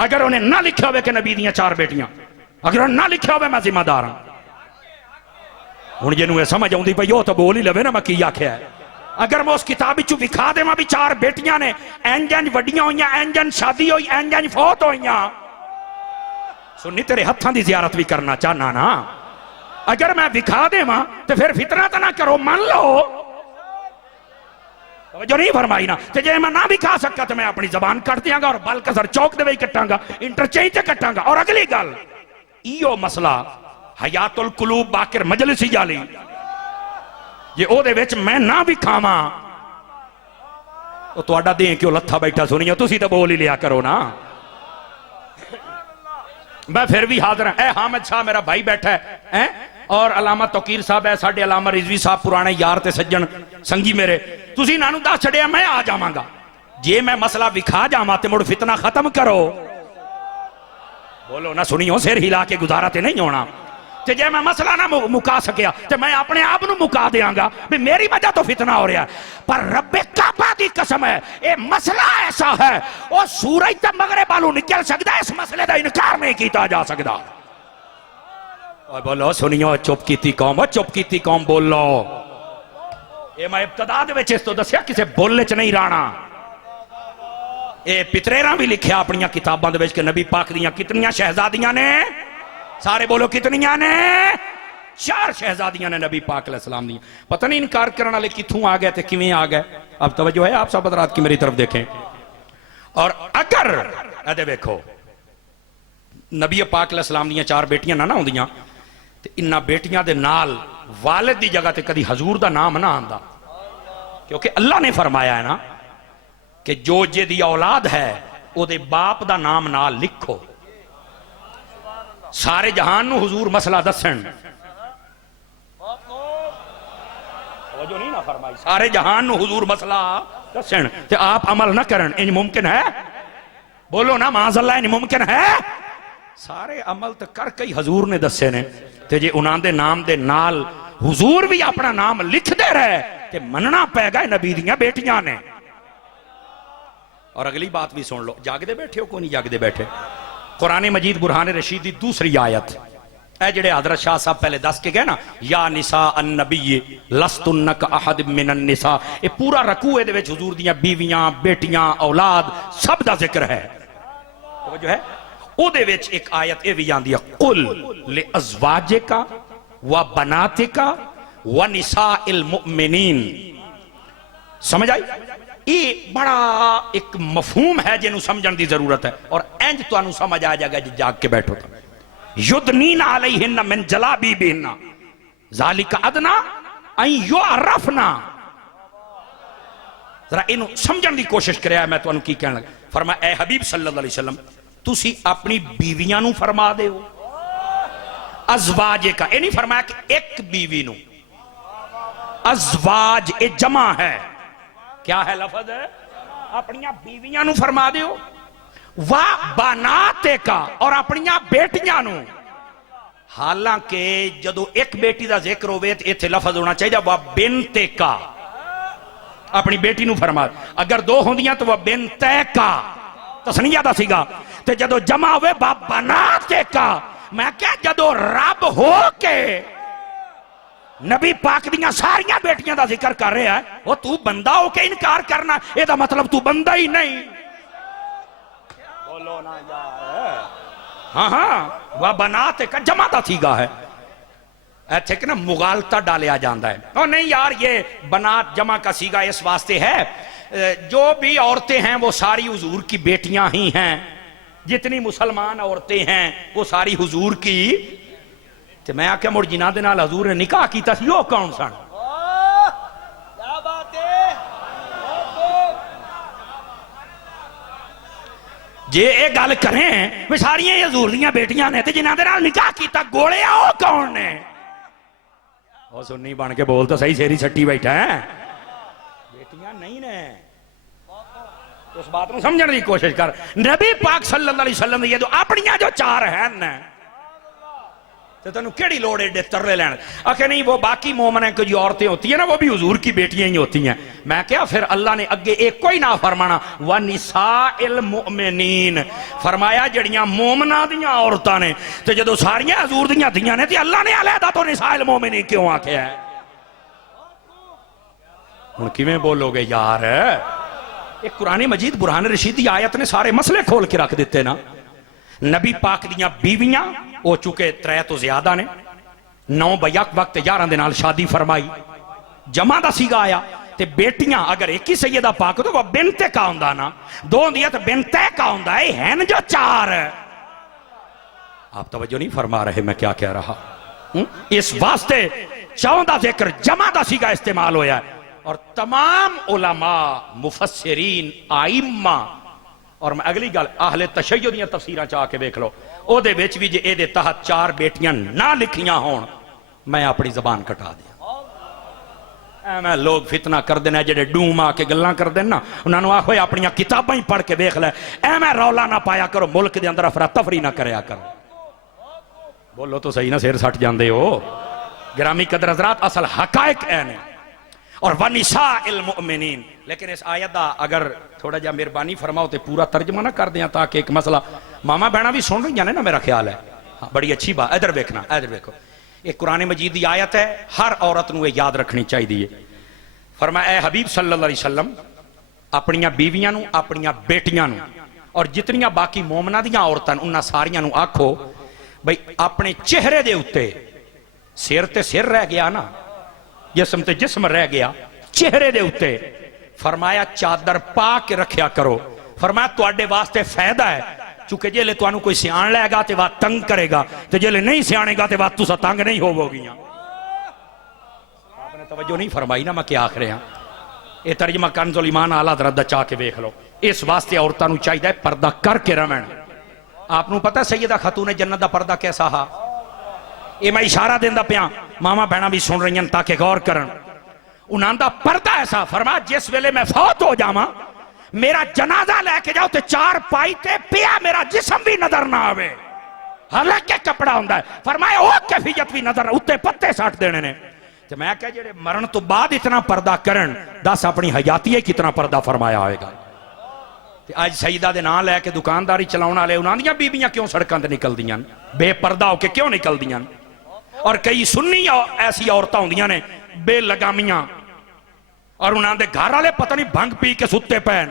अगर उन्हें ना लिखा हो कि नबी दियां 4 बेटियां, अगर उन्हें ना लिखा हो मैं जिम्मेदार हाँ। हुण जिन्हों ये समझ आउंदी पई तो बोल ही लवे ना मैं की आख्या है। अगर मैं उस किताब विचों विखा देवां भी 4 बेटियां ने इंज इंज वड्डियां होईयां, इंज इंज शादी होई, इंज इंज फौत होईयां, सुन्नी तेरे हत्थां दी ज़ियारत भी करना चाहना ना। अगर मैं विखा देवां तो फिर फितना तो ना करो, मान लो जो नहीं फरमाई ना। तो जे मैं ना भी खा सका तो मैं अपनी जबान कट दियांगा और बल कसर चौक दे कटांगा, इंटरचेंज से कटांगा। और अगली गल इहो मसला हयातुल कुलूब बाकिर मजलिसी जाली जे ओदे विच मैं ना भी खावां तो तुहाडा दे क्यों लत्था बैठा सुनियो, तुसी तो बोल ही लिया करो ना। मैं फिर भी हाजिर है। हामिद शाह मेरा भाई बैठा है और अलामा तौकीर साहब है, साडे अलामा रिजवी साहब पुराने यार ते सज्जन संगी मेरे, तुसी इन्हां नूं दस छड़िया मैं आ जावांगा। जे मैं मसला विखा जावां ते मुड़ फितना खत्म करो, बोलो ना सुनियो, सिर हिला के गुजारा ते नहीं होना। ते जे मैं मसला ना मुका सकिया तो मैं अपने आप नूं मुका देंगा भी मेरी वजह तो फितना हो रहा है। पर रब्बे काबा दी कसम है ये मसला ऐसा है और सूरज तो मगरिब वालों निकल सकता है, इस मसले का इनकार नहीं किया जा सकता। और बोलो सुनियो, चुप कीती कौम, चुप कीती कौम बोलो। ये मैं इब्तदा दे विच इस तो दस्सिया किसी बोलने च नहीं राणा। ये पितरेरा भी लिखिया अपनी किताबां दे विच कि नबी पाक दियां कितनियां शहजादियां ने, सारे बोलो कितनियां ने, 4 शहजादियां ने नबी पाक अलैहिस्सलाम दी। पता नहीं इनकार करने वाले किथों आ गए थे, किवें आ गए। अब तवज्जो है आप सब हज़रात की मेरी तरफ देखें। और अगर अदे देखो नबी पाक अलैहिस्सलाम दी 4 बेटियां ना होंदियां ते इन्हां बेटियां दे नाल वालिद दी जगह ते कदी हजूर दा नाम ना आंदा, क्योंकि अल्लाह ने फरमाया है ना कि जो जेदी औलाद है ओदे बाप दा नाम नाल लिखो। सारे जहान नूं हुजूर मसला दसन, जो नहीं ना फरमाई, सारे जहान नूं हुजूर मसला दसन ते आप अमल ना करन, इंज मुमकिन है? बोलो ना माज़अल्लाह, इंज मुमकिन है? सारे अमल तो करके ही हजूर ने दसे ने। ते जे उन्हां दे नाम दे नाल हुजूर भी अपना नाम लिखते रहे ते मनना पैगा नबी दियां बेटियां ने। और अगली बात भी सुन लो, जागदे बैठे हो, कोई नहीं जागदे बैठे। कुरान मजीद बुरहान रशीद दी दूसरी आयत है, जेड़े हजरत शाह साहब पहले दस के गए ना, या निसा अन्नबी लस्तुन्न का अहद मिनन निसा, ये पूरा रकू है हुजूर दियां बीवियां, बेटियां, औलाद सब दा जिक्र है। तो जो है ओदे विच एक आयत ये भी आंदी है, कुल ले अज़वाजिका व बनातिका व निसाइल मुमिनीन। समझ आई? ये बड़ा एक मफहूम है जिन्हों समझने की जरूरत है। और इंज तुहानू समझ आ जाएगा जी जाग के बैठो तो। युदनीना अलैहिन्ना मिन जलाबीबिहिन्ना ज़ालिका अदना अन युअरफना। जरा इनू समझने की कोशिश करिया मैं तुहानू की कहन लगा। फरमाया ए हबीब सल्लल्लाहु अलैहि वसल्लम तुसी अपनी बीवियां नू फरमा दे हो अज़वाज का, ये नहीं फरमाया कि एक बीवी नू। अज़वाज ए जमा है, क्या है लफज है? अपनिया बीवियां नू फरमा दे हो। वाह बनाते का, और अपनिया बेटियां नू। हालांकि जदों एक बेटी का जिक्र होवे तो इत्थे लफज होना चाहिए वाह बिनते का, अपनी बेटी नू फरमा। अगर 2 होंदियां तो वह बिनते का तस्निया दा सीगा, ते जदों जमा होवे वाह बनाते का। मैं क्या जदों रब हो के नबी पाक दियां सारियां बेटियां का जिक्र कर रहा है, वो तू बंदा हो के इनकार करना, एदा मतलब तू बंदा ही नहीं। बोलो ना यार। हाँ हाँ, वह बनाते का जमा दा सीगा है। ऐसे कि ना मुगालता डालिया जाता है। और नहीं यार, ये बनात जमा का सीगा इस वास्ते है जो भी औरतें हैं वो सारी हुजूर की बेटियां ही हैं, जितनी मुसलमान औरतें हैं वो सारी हुजूर की। तो मैं आख्या मुड़ जिन्हां दे नाल हजूर ने निकाह कीता सी, ओह कौन सन? क्या बात है? जे ये गल करें वे सारियां हजूर दियां बेटियां ने, ते जिन्हां दे नाल निकाह कीता गोलिया ओह कौन ने? ओ सुन्नी बन के बोल तो सही, शेरी छट्टी बैठा है। बेटियां नहीं ने, उस बात को समझने की कोशिश कर। नबी पाक सल्लल्लाहु अलैहि वसल्लम ये तो अपनियां जो 4 हैं न, तो तेन केड़ी लोड़ एडे तरले लैन? आखे नहीं वो बाकी मोमन की जो औरतें होती हैं ना वो भी हुजूर की बेटियां ही होती हैं। मैं क्या फिर अल्लाह ने अगे एक कोई ना फरमाना व निसाइल मुमिनीन फरमाया जड़ियां मोमना दियां औरतां ने तो जो सारियां हजूर दियां दियां ने तो अल्लाह ने अलहदा तो निसाइल मुमिनीन क्यों आख्या है? हुण किवें बोलोगे यार? एक कुरान मजीद बुरहान रशीद की आयत ने सारे मसले खोल के रख दिते ना। नबी पाक दियां बीवियां हो चुके 3 तो ज्यादा ने 9 बयक वक्त 11 दे नाल शादी फरमाई जमा दा सीगा आया ते बेटियां अगर एक ही सैयदा पाक तो वह बिनते का हुंदा ना 2 होंदियां तो बिनते का हुंदा है हैं जो 4। आप तवज्जो नहीं फरमा रहे मैं क्या कह रहा इस वास्ते 4 दा जिक्र जमा दा सीगा इस्तेमाल होया और तमाम उलमा मुफस्सिरीन आइम्मा और मैं अगली गल आहले तशय्युद दी तफसीरां च आके देख लो ओदे विच भी जे एदे तहत 4 बेटियां ना लिखियां होण मैं अपनी जबान कटा दियां। मैं लोग फितना कर देना जेडे डूम आके गल्लां कर देन ना उन्होंने आखो अपनी किताबां ही पढ़ के देख लै मैं रौला ना पाया करो मुल्क के अंदर अफरा तफरी ना करया करो। बोलो तो सही ना सिर सट जाते हो। गिरामी कदर हज़रात असल हकायक ने और वनिसाइल मुमिनीन। लेकिन इस आयत का अगर थोड़ा जा मेहरबानी फरमाओ तो पूरा तर्जमा ना कर दें ताकि एक मसला मामा बहना भी सुन रही ने ना मेरा ख्याल है। हाँ बड़ी अच्छी बात। इधर देखना इधर देखो एक कुरान मजीद की आयत है हर औरत को याद रखनी चाहिए। फरमाया ए हबीब सल्लल्लाहु अलैहि वसल्लम अपनिया बीवियां अपनिया बेटियां और जितनियां बाकी मोमना दियां औरतां उन्हां सारियां आखो भाई अपने चेहरे दे उत्ते सिर ते सिर रह गया ना जिस्म ते जिस्म रह गया चेहरे दे उत्ते फरमाया चादर पा के रखया करो। फरमाया तुहाडे वास्ते फायदा है चूंकि जेले तुहानू कोई सियाण लेगा तो वह तंग करेगा तो जेले नहीं सियाणेगा तो वह तुसा तंग नहीं होवोगियां। आपने तवज्जो नहीं फरमाई ना मैं क्या आख रहा। यह तर्जमा कंजुल ईमान आला हज़रत दा चाह के देख लो। इस वास्ते औरतां नू चाहिए पर्दा करके रहन। आपनू पता सैयदा खातून जन्नत दा पर्दा कैसा हा? ये मैं इशारा देंदा पिया मामा बहना भी सुन रही ताकि गौर करन। उन्हां दा पर्दा ऐसा फरमा जिस वेले मैं फौत हो जावा मेरा जनाजा लेके जाओ तो 4 पाई ते पिया मेरा जिस्म भी नजर ना आवे। हालांकि कपड़ा हुंदा है फरमाया ओ कैफियत भी नजर उत्ते पत्ते सट देने ने। तो मैं कह जेड़े मरण तो बाद इतना पर्दा करन दस अपनी हयाती कितना पर्दा फरमाया होएगा। आज सईदा दे नाम लैके दुकानदारी चलाने वाले उन्हां दियां बीबियां क्यों सड़कों ते निकलदियां बेपर्दा होके क्यों निकलदियां? और कई सुन्नी ऐसी औरतां होंदियां ने बेलगामियां और उन्हां दे घर वाले पता नहीं भंग पी के सुते पैन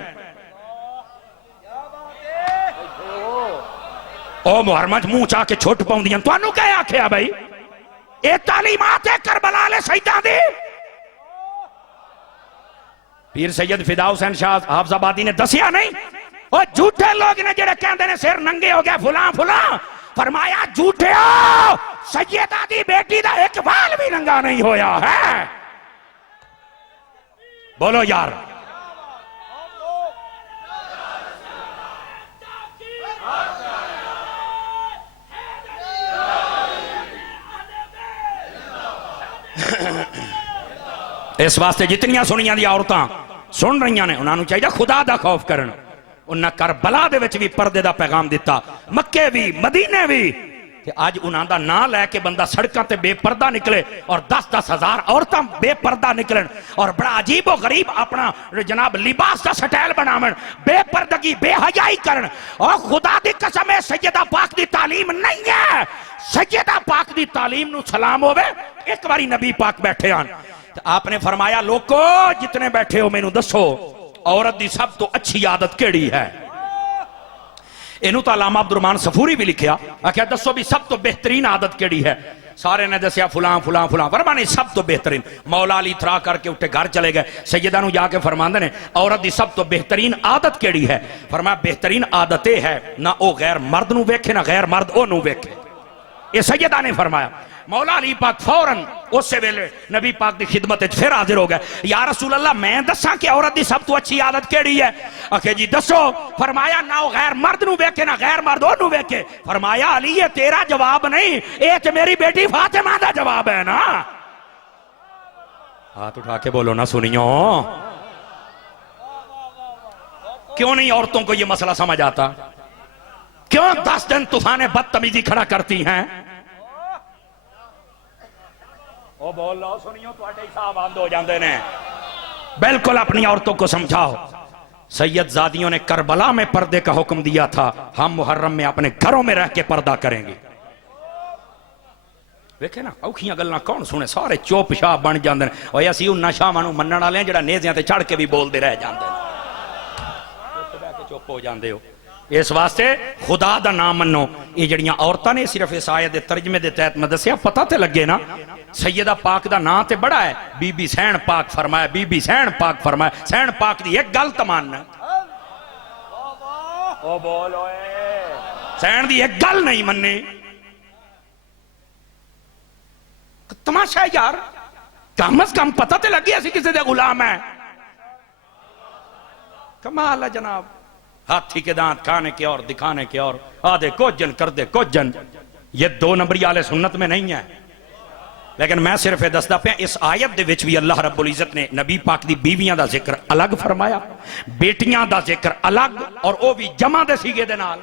ओ मुहर्रमा च मुंह चाह के छुट पाउंदियां। तुहानू क्या आख्या भाई ये तालीमात है करबला ले शहीदां दी। पीर सैयद फिदा हुसैन शाह हाफजाबादी ने दसिया नहीं और झूठे लोग ने जेड़े कहंदे ने सिर नंगे हो गए फुला फुला फरमाया झूठे हो सैयदा दी बेटी दा एक बाल भी नंगा नहीं होया है। बोलो यार इस वास्ते जितनियां सुनिया दी औरतां सुन रही ने उन्होंने चाहिए खुदा दा खौफ करन। उन्हें करबला दे विच भी पर्दे दा पैगाम दिता मक्के भी मदीने भी। अज उन्हां दा नाम लैके बंदा सड़कों ते बेपर्दा निकले और 10-10 हजार औरतां बेपर्दा निकलन और बड़ा अजीबो गरीब अपना जनाब लिबास का स्टाइल बनावन बेपर्दगी बेहयाई करन। और खुदा दी कसम है सैयदा पाक दी तालीम नहीं है। सैयदा पाक दी तालीम नू सलाम होवे। एक बारी नबी पाक बैठे आन तो आपने फरमाया लोको जितने बैठे हो मैनू दसो औरत दी सब तो अच्छी आदत केड़ी है? इनू तो अल्लामा अब्दुर्रहमान सफूरी भी लिखिया आख्या दसो भी सब तो बेहतरीन आदत केड़ी है? सारे ने दसिया फुला फुला फुला फरमाने सब तो बेहतरीन। मौला अली थरा करके उठे घर चले गए सैयदा नू जाके फरमांदे ने औरत दी सब तो बेहतरीन आदत केड़ी है? फरमाया बेहतरीन आदत यह है ना ओ गैर मर्द नू वेखे ना गैर मर्द ओनू वेखे। ये सैयदा ने फरमाया। मौला अली पाक फौरन उस वेले नबी पाक की खिदमत फिर हाजिर हो गए। या रसूल अल्लाह मैं दसा कि औरत की सब तो अच्छी आदत केड़ी है? आखे जी दसो। फरमाया ना वो गैर मर्द नू वेखे ना गैर मर्द ओनू वेखे। फरमाया अली ये तेरा जवाब नहीं ये तो मेरी बेटी फातिमा का जवाब है ना। हाथ उठा के बोलो ना सुनियो। क्यों नहीं औरतों को ये मसला समझ आता? क्यों 10 दिन तूफाने बदतमीजी खड़ा करती हैं? ओ बोल लो सुनियो ਤੁਹਾਡੇ हिसाब बंद हो जाते हैं। बिल्कुल अपनी औरतों को समझाओ। सैयद जादियों ने करबला में पर्दे का हुक्म दिया था, हम मुहर्रम में अपने घरों में रह के पर्दा करेंगे। वेखे ना औखियां गल्लां कौन सुने, सारे चुप शाह बन जाते हैं। और असीं उन्हां शाहां नूं मन्नण वाले जिहड़ा नेज़ियां ते चढ़ के भी बोलते रह जाते हैं, चुप हो जाते हो। इस वास्ते खुदा दा नाम मनो। ये जड़ियां औरतां ने सिर्फ इस आयत दे तर्जमे दे तहत मैं दस्सिया, पता ते लगे ना सैयदा पाक दा नाम ते बड़ा है, बीबी सैन पाक फरमाया, बीबी सैन पाक फरमाया। सैन पाक दी एक गल तमान ओ बोलो सैन दी एक गल नहीं मन्नी। तमाशा यार, कम अज कम पता ते लगे असीं किसी दे गुलाम है। कमाल है जनाब, हाथी के दांत खाने के और दिखाने के और, आधे कुछ जन कर दे कुछ जन। ये दो नंबरी वाले सुन्नत में नहीं है। लेकिन मैं सिर्फ ये दसदा पिया, इस आयत दे विच भी अल्लाह रब्बुल इज्जत ने नबी पाक दी बीवियां दा जिक्र अलग फरमाया, बेटियां दा जिक्र अलग, और वो भी जमा दे सीगे दे नाल,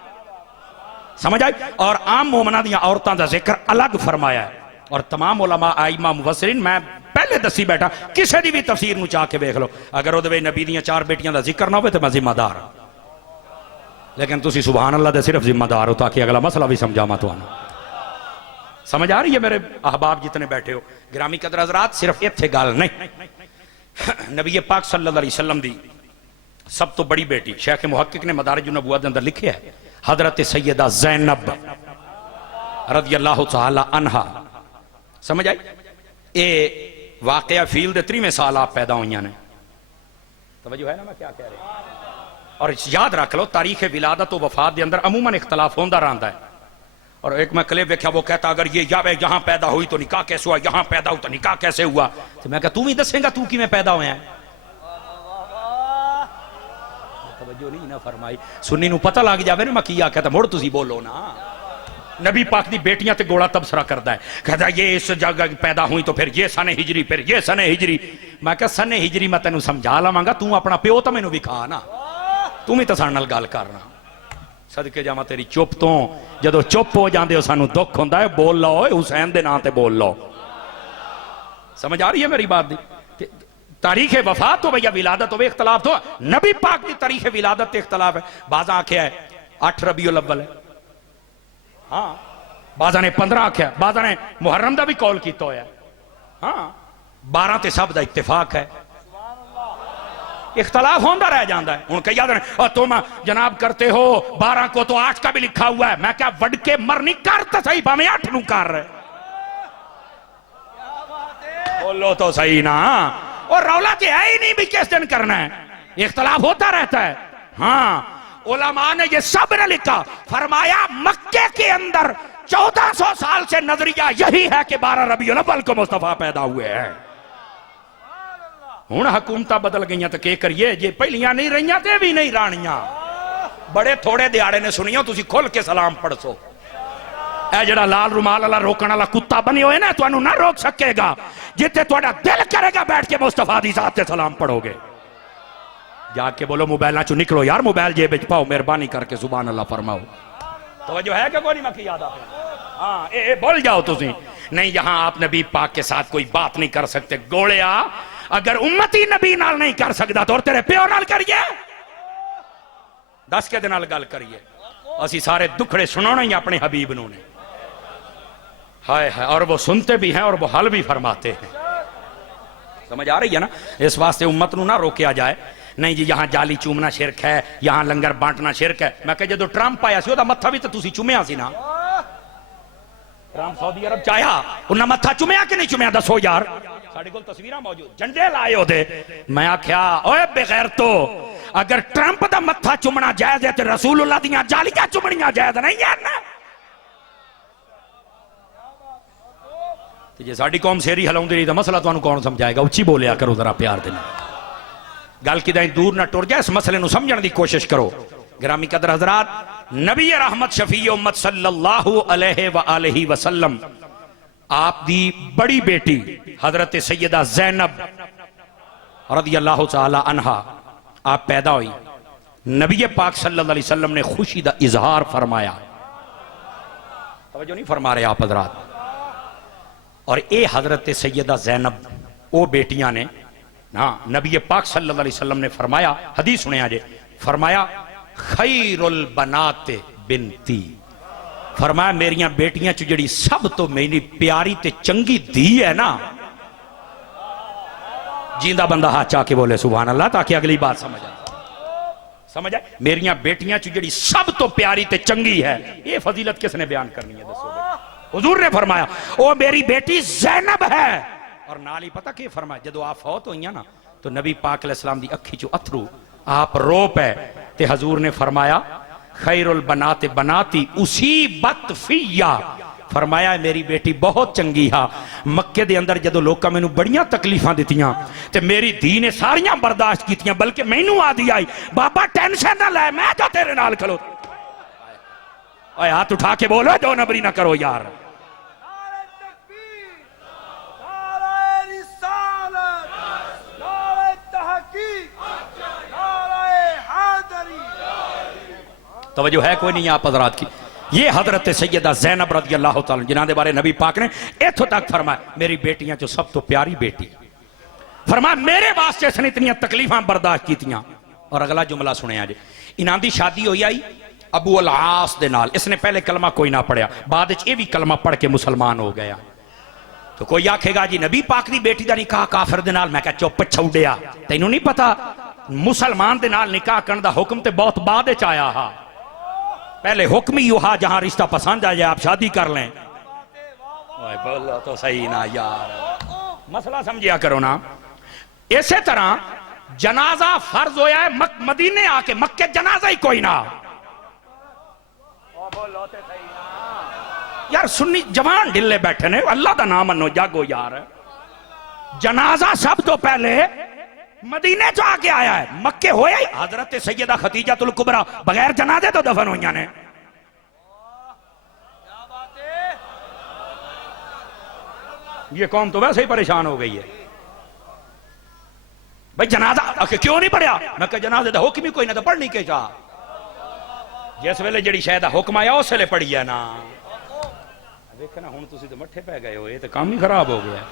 समझ आई। और आम मोमना दियां औरतां दा जिक्र अलग फरमाया है। और तमाम उलमा आइमा मुफस्सिरीन, मैं पहले दसी बैठा, किसी दी भी तफसीर नूं चाह के देख लो, अगर वो नबी दियां 4 बेटियां दा जिक्र ना हो तो मैं जिम्मेदार हां। लेकिन तुसी सुभान अल्लाह दे सिर्फ जिम्मेदार हो, ताकि अगला मसला भी समझावा तुहानू। समझ आ रही है मेरे अहबाब जितने बैठे हो। गिरामी कदर हज़रात, सिर्फ इत्थे गल नहीं, नबी पाक सल्लल्लाहु अलैहि वसल्लम दी सब तो बड़ी बेटी, शेख मुहक्किक ने मदारिजुन नबुव्वत के अंदर लिखे है, हजरत सैयदा ज़ैनब रज़ियल्लाहु तआला अन्हा। समझ आई। ये वाकया फील दे 30वें साल आप पैदा हुई ने। तवज्जो है ना मैं क्या कह रहा। और याद रख लो, तारीख विलादत और वफात के अंदर अमूमन इख्तलाफ होता रहता है। और एक मैं क्लिप देखा, वो कहता अगर ये यावे यहाँ पैदा हुई तो निकाह कैसे हुआ, यहाँ पैदा हुआ तो निकाह कैसे हुआ। तो मैं कहा तू भी दसेगा तू किवें पैदा होया है। तवज्जो नहीं ना फरमाई। सुन्नी नूं पता लग जावे ना मैं की आख्या तो मुड़ तुसी बोलो ना। नबी पाक दी बेटियां ते गोला तबसरा करता है, कहता ये इस जगह पैदा हुई तो फिर ये सने हिजरी, फिर ये सने हिजरी। मैं कहा सने हिजरी मैं तेन समझा लवांगा, तू अपना प्यो तो मैनू विखा ना, तू भी तो साडे नाल गल करना। सदके जावां तेरी चुप तो, जदों चुप हो जाते हो सानू दुख होंदा है। बोल लो हुसैन दे नाम ते बोल लो। समझ आ रही है मेरी बात दी। तारीख वफात हो भैया विलादत हो इख्तलाफ तो, नबी पाक की तारीख विलादत इख्तलाफ है। बाजा आख्या है 8 रबीउल अव्वल है, हाँ बाजा ने 15 आख्या, बाजा ने मुहर्रम का भी कॉल किया होया, हाँ 12 ते सब का इत्तेफाक है। इख्तलाफ होता रह जाता है। हूँ कई आदमी तुम जनाब करते हो 12 को तो 8 का भी लिखा हुआ है। मैं क्या वड के मर नहीं कर तो सही, भावे 8 नू कर रहे, बोलो तो सही ना। और रौला तो है ही नहीं भी किस दिन करना है, इख्तलाफ होता रहता है। हाँ उलमा ने ये सब ने लिखा, फरमाया मक्के के अंदर 1400 साल से नजरिया यही है कि 12 रबीउल अव्वल को मुस्तफा पैदा हुए हैं। हुण हुकूमत बदल गई तो के करिए, जे पहलियां नहीं रही ते भी नहीं रानियां। बड़े थोड़े दिहाड़े ने सुनियो, तुसी खुल के सलाम पढ़सो। ए जड़ा लाल रुमाल वाला रोकने वाला कुत्ता बने हुए ना, तुहानू ना रोक सकेगा। जिथे तुहाडा दिल करेगा बैठ के मुस्तफा दी जात ते सलाम पढ़ोगे। जाके बोलो मोबाइल चो निकलो यार, मोबाइल जेब विच पाओ, मेहरबानी करके सुभान अल्लाह फरमाओ। तो जो है कि कोई नहीं मक्की याद आ, हाँ ए बोल जाओ तुसी। नहीं यहाँ आप नबी पाक के साथ कोई बात नहीं कर सकते। गोलिया अगर उम्मती नबी नाल नहीं कर सकता तो तेरे प्यो नाल करिए, 10 के नाल गल करिए। असी सारे दुखड़े सुनाना ही अपने हबीब नू ने, हाय हाय। और वो सुनते भी हैं और वो हल भी फरमाते हैं। समझ आ रही है ना। इस वास्ते उम्मत नू ना रोकया जाए। नहीं जी यहाँ जाली चूमना शिरक है, यहाँ लंगर बांटना शिरक है। मैं कहा जो ट्रंप आया सी मत्था भी तो तुसी चुमिया सी ना। ट्रंप सऊदी अरब चाया, उन्हें मत्था चुमिया कि नहीं चुमिया, दसो यार। साडे कोल तस्वीरां मौजूद, झंडे लाए ओदे। मैं आख्या ओए बेगैर तो अगर ट्रंप दा मत्था चुमना जायज है तो रसूलुल्लाह दियां जालियां चुमनियां जायज नहीं है ना। जे साडी कौम शेरी हिलाउंदी रही तो मसला तुहानू कौन समझाएगा। उच्ची बोलिया करो जरा प्यार दे नाल, गल किदां दूर ना टुर जाए। इस मसले नू समझण दी कोशिश करो। गिरामी कदर हजरात, नबी रहमत शफी उम्मत सल्लल्लाहु अलैहि व आलिहि वसल्लम आप दी बड़ी बेटी हजरत सैयदा ज़ैनब रज़ियल्लाहु तआला अन्हा आप पैदा हुई। नबी पाक सल्लल्लाहु अलैहि वसल्लम ने खुशी का इजहार फरमाया। तवज्जो नहीं फरमा रहे आप हजरात। और ये हजरत सैयदा ज़ैनब वो बेटियां ने ना, नबी पाक सल्लल्लाहु अलैहि वसल्लम ने फरमाया, हदीस सुने जे, फरमाया खैरुल बनाते बिनती, फरमाया मेरियां बेटियां च जिहड़ी सब तो मेरी प्यारी ते चंगी धी है ना, जिंदा बंदा हाथ चा के बोले सुभान अल्लाह, ताकि अगली बात समझ आए। समझ आए? मेरियां बेटियां च जिहड़ी सब तो प्यारी ते चंगी है, ये फजीलत किसने बयान करनी है दसो? हुजूर ने फरमाया ओ मेरी बेटी ज़ैनब है। और नाल ही पता क्या फरमाया, जदों आप फौत हुई ना तो नबी पाक अलैहिस्सलाम दी अखी चो अथरू आप रो पे, ते हजूर ने फरमाया खैरुल बनाते बनाती उसी बत फिया, फरमाया मेरी बेटी बहुत चंगी हा। मक्के दे अंदर जदों लोकां मैनू बड़ियां तकलीफां दित्तियां ते मेरी धी ने सारियां बर्दाश्त कीतियां, बल्कि मैनू आदी आई बाबा टेंशन ना ले, मैं तो तेरे नाल खलो। हाथ उठा के बोलो, दो नबरी ना करो यार। तवज्जो है कोई नहीं आप हजरात की? ये हजरत सैयदा ज़ैनब रज़ी अल्लाह तआला जिन्हां दे बारे नबी पाक ने इत्थों तक फरमाया मेरी बेटियां चो सब तो प्यारी बेटी, फरमाया मेरे वास्ते इसने इतनी तकलीफां बर्दाश्त कीतियां। और अगला जुमला सुनिया जे, इन्हां दी शादी होई आई अबू अल आस दे नाल, इसने पहले कलमा कोई ना पढ़िया, बाद ये भी कलमा पढ़ के मुसलमान हो गया। तो कोई आखेगा जी नबी पाक दी बेटी दा निकाह काफिर दे नाल, मैं कहा चुप छौड़िया, तैनू नहीं पता मुसलमान दे नाल निकाह करन दा हुक्म ते बहुत बाद विच आया हा, पहले हुक्म ही हा जहां रिश्ता पसंद आ जाए आप शादी कर लें। बोलो तो सही ना यार, मसला समझिया करो ना। इसे तरह जनाजा फर्ज होया है मदीने आके, मक्के जनाजा ही कोई ना। बोलो तो सही ना यार, सुन्नी जवान ढिले बैठे ने, अल्लाह का नाम मनो जागो यार। जनाजा सब तो पहले मदीने चो आके आया है, मक्के होया ही हजरत सैयदा खतीजतुल कुबरा बगैर जनाजे तो दफन हुई ने। ये कौम तो वैसे ही परेशान हो गई है भाई, जनाजा क्यों नहीं पढ़िया? मैं कहा जनाजे का हुक्म ही कोई ना, तो पढ़नी के चाह, जिस वेले जी शायद हुक्म आया उस वेले पढ़ी है ना। देखना हुण तुसीं तो मट्ठे पै गए हो, ये तो काम ही खराब हो गया।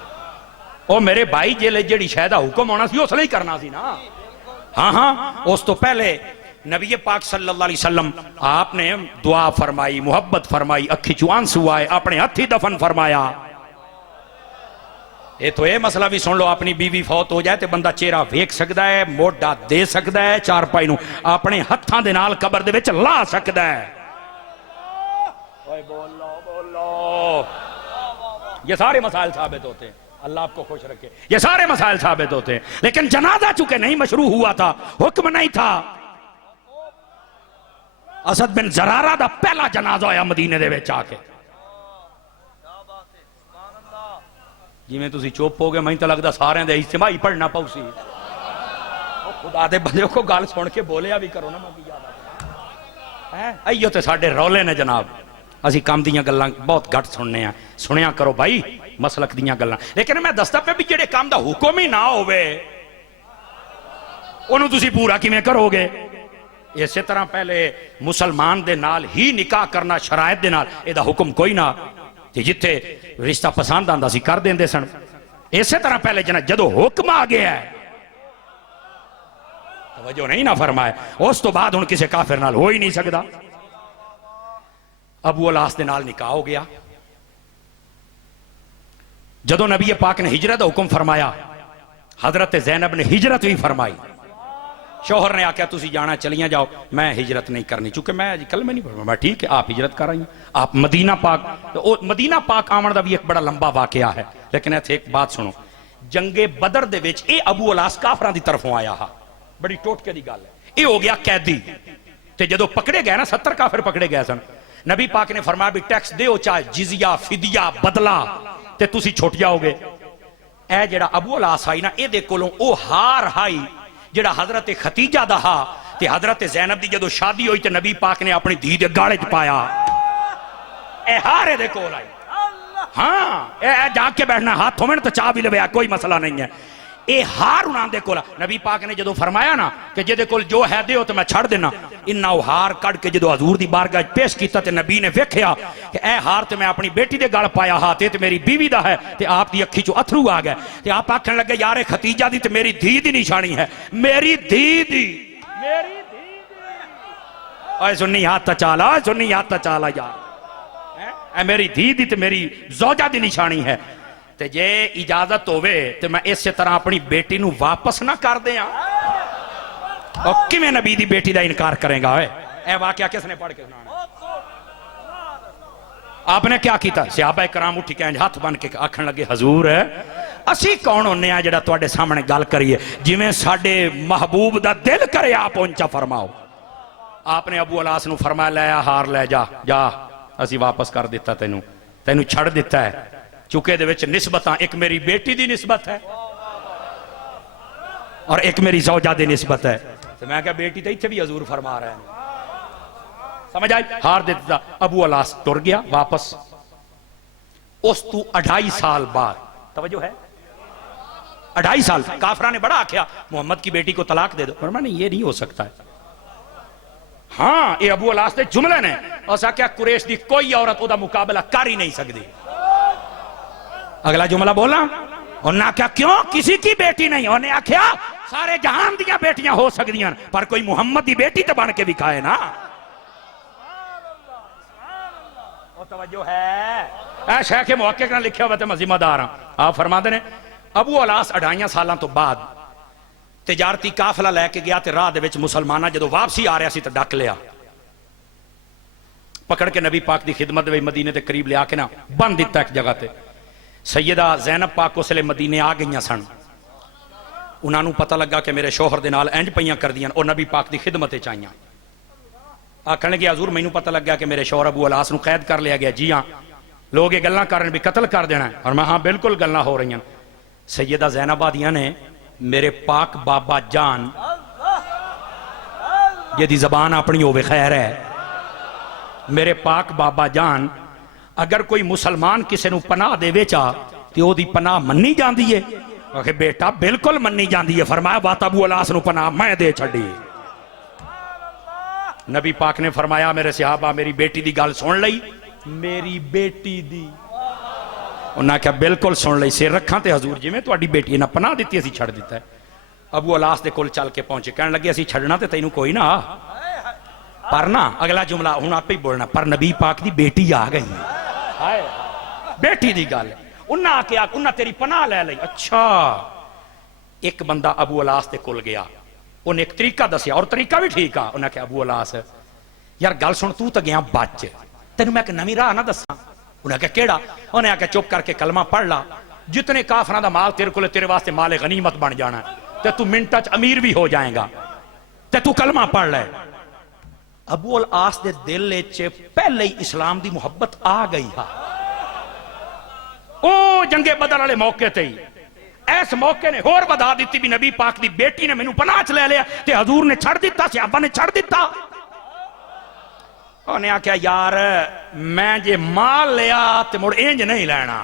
ओ मेरे भाई जेले जी शायद हुक्म आना सी उस लिए करना सी ना। हाँ हाँ, उस तो पहले नबी पाक सल्लल्लाहु अलैहि वसल्लम आपने दुआ फरमाई, मुहब्बत फरमाई, अखी चो आंसू आए, अपने हथी दफन फरमाया। ये तो ये मसला भी सुन लो, अपनी बीवी फौत हो जाए तो बंदा चेहरा वेख सकता है, मोढा दे सकता है, चारपाई नूं अपने हत्थां दे नाल कबर दे विच ला सकता है। ओए बोलो बोलो, ये सारे मसाइल साबित होते हैं, अल्लाह आपको खुश रखे, ये सारे मसाइल साबित होते हैं। लेकिन जनाजा चूंकि नहीं मशरू हुआ था, हुक्म नहीं था, असद बिन जरारा दा पहला जनाजा होया मदीने दे विच आके। जिवें तुसीं चुप हो गए, मैं तो लगता सारे दे इज्तिमा ही पढ़ना पाऊ सी। खुदा दे बंदे को गल सुन के बोलिया भी करो ना, मैं अइयो ते साडे रौले ने जनाब, असीं काम दीयां गल्लां बहुत घट सुनने आ, सुनिया करो भाई मसलक दीयां गल्लां। लेकिन मैं दसदा पे भी जेड़े काम दा हुक्म ही ना होवे ओनू तुसीं पूरा किवें करोगे? इसे तरह पहले मुसलमान दे नाल ही निकाह करना शरायत दे नाल, एदा हुक्म कोई ना, जिथे रिश्ता पसंद आंदा सी कर देंदे सन। इसे तरह पहले जदों हुक्म आ गया है, तवज्जो नहीं ना फरमाए, उस तो बाद हुण किसी काफिर नाल हो ही नहीं सकदा। अबू अल आस दे नाल निकाह हो गया। जदों नबी पाक ने हिजरत दा हुक्म फरमाया, हजरत ज़ैनब ने हिजरत भी फरमाई। शोहर ने आख्या तुसी जाना चलिया जाओ, मैं हिजरत नहीं करनी, चूंकि मैं कल में नहीं पढ़ा। मैं ठीक है, आप हिजरत कर आई, आप मदीना पाक, तो मदीना पाक आवन का भी एक बड़ा लंबा वाकया है। लेकिन इत्थे एक बात सुनो, जंगे बदर दे विच ये अबू अल आस काफरां दी तरफों आया हा, बड़ी टोटके दी गल है। ये हो गया कैदी, ते जदों पकड़े गए ना 70 काफिर पकड़े गए सन, नबी पाक ने फरमाया भी टैक्स दो, चाहे जिजिया फिदिया बदला, ते तुसी छुट जाओगे। ए जेड़ा अबू अल आस आई ना, ये कोलों ओ हार हाई जेड़ा हजरत खतीजा दा हा, ते हजरत ज़ैनब दी जदों शादी हुई ते नबी पाक ने अपनी धी दे गाले च पाया, ए हारे दे कोल आई। हाँ ए जाग के बैठना, हाथ होवे तो चाह भी लवे, कोई मसला नहीं है। ये हार उन्होंने कोल नबी पाक ने जो फरमाया ना कि जिहदे कोल जो है दे तो मैं छड़ देना, इन्ना वो हार कड़ के जो हजूर की बारगाह पेश किया तो नबी ने वेख्या कि यह हार तो मैं अपनी बेटी के गल पाया हा ते मेरी बीवी का है, तो आपकी अखी चो अथरू आ गए, तो आप आखन लगे यार खतीजा दी तो मेरी धी की निशानी है, मेरी धी दी सुन्नी हाथ चाला, सुन्नी हाथ चाला यार, मेरी धी दी तो मेरी जोजा की निशानी है। ते जे इजाजत होवे तो मैं इस तरह अपनी बेटी नू वापस ना कर दिया। और किवें नबी दी बेटी का इनकार करेगा? ए वाकया किसने पढ़ के सुनाना? आपने क्या किया? सहाबा कराम उठी के हाथ बन के आखन लगे हजूर असी कौन होने आ जिहड़ा तुहाडे सामने गल करिए, जिवें साडे महबूब दा दिल करे आप उंचा फरमाओ। आपने अबू अलास नू फरमाया लै हार लै जा जा, असी वापस कर दिता, तेनू तेनू छड़ दिता है, चुके दे विच निस्बतां एक मेरी बेटी दी निस्बत है और एक मेरी जौजा दी निस्बत है। तो मैं क्या बेटी तो इत्थे भी हजूर फरमा रहे हैं, समझ आई? हार दे दिता। अबू अलास टुर गया वापस। उस तू 2.5 साल बाद, तवज्जो है, 2.5 साल काफरा ने बड़ा आख्या मोहम्मद की बेटी को तलाक दे दो, फरमाया नहीं ये नहीं हो सकता है। हाँ ये अबू अलास के जुमले ने, ऐसा क्या कुरैश की कोई औरत ओदा मुकाबला कर ही नहीं सकती। अगला जुमला बोला उन्हें क्या क्यों किसी की बेटी नहीं, उन्हें आख्या सारे जहान दियां बेटियां हो सकदियां पर कोई मुहम्मद की बेटी तो बन के दिखाए ना। तवज्जो है, शेख मुहक्किक ने लिखा हुआ तो मैं जिम्मेदार हाँ। आप फरमाते ने अबू अलास 2.5 सालों तो बाद तिजारती काफिला लैके गया, तो राह दे विच मुसलमाना जो वापसी आ रहा सी तो डक लिया, पकड़ के नबी पाक की खिदमत में मदीने के करीब लिया के ना बन दिता एक जगह ते। सैयदा ज़ैनब पाक उसले मदीने आ गई सन, उन्होंने पता लगा कि मेरे शोहर दे नाल इंज पईयां कर दियां, और नबी पाक की खिदमत च आईयां। आखन लगे हजूर मैनू पता लगा कि मेरे शोहर अबू अलास नू कैद कर लिया गया। जी हाँ, लोग ये गल्लां करन भी कतल कर देना है, और मैं हाँ बिल्कुल गल्लां हो रही। सैयदा ज़ैनब आदियां ने मेरे पाक बाबा जान जिहदी जबान अपनी होवे खैर है, मेरे पाक बाबा जान अगर कोई मुसलमान किसी को पनाह देवे चा तो ओदी पनाह मन्नी जाती है? आखे बेटा बिल्कुल मन्नी जाती है। फरमाया वात अबू अलास नू पनाह मैं दे छड़ी। नबी पाक ने फरमाया मेरे सहाबा मेरी बेटी की गल सुन लई, मेरी बेटी दी? उन्हें आख्या बिल्कुल सुन लई, सिर रखा तो हजूर जिवें तुहाडी बेटी ने पनाह दी असीं छड़ दिता है। अबू अलास दे कोल चल के पहुंचे, कहने लगे असीं छड़ना तो तैनूं कोई ना, पर ना अगला जुमला हुण आपे ही बोलना, पर नबी पाक की बेटी आ गई है। हाय बेटी की गल उन्हें आख्या उन्हें तेरी पनाह लै लई। अच्छा एक बंदा अबू अलास दे कोल गया, उन्हें एक तरीका दसिया और तरीका भी ठीक आ। उन्हें आख्या अबू अलास यार गल सुन, तू तो गया बच, तेन मैं एक नवीं राह ना दसा। उन्हें आख्या केड़ा? उन्हें आख्या चुप करके कलमा पढ़ ला, जितने काफरां दा माल तेरे को तेरे वास्ते माले गनीमत बन जाना, ते तू मिनटां च अमीर भी हो जाएगा, ते तू कलमा पढ़ ले। अबू अल आस दे दिल च पहले ही इस्लाम की मुहब्बत आ गई हा। ओ जंगे बदर वाले मौके ते ही इस मौके ने होर बधा दी भी नबी पाक की बेटी ने मैनू पनाह च ले लिया, ते हजूर ने छड़ दिता, सहाबा ने छड़ दिता। उन्हें आख्या यार मैं जे माल लिया तो मुड़ इंज नहीं लेना,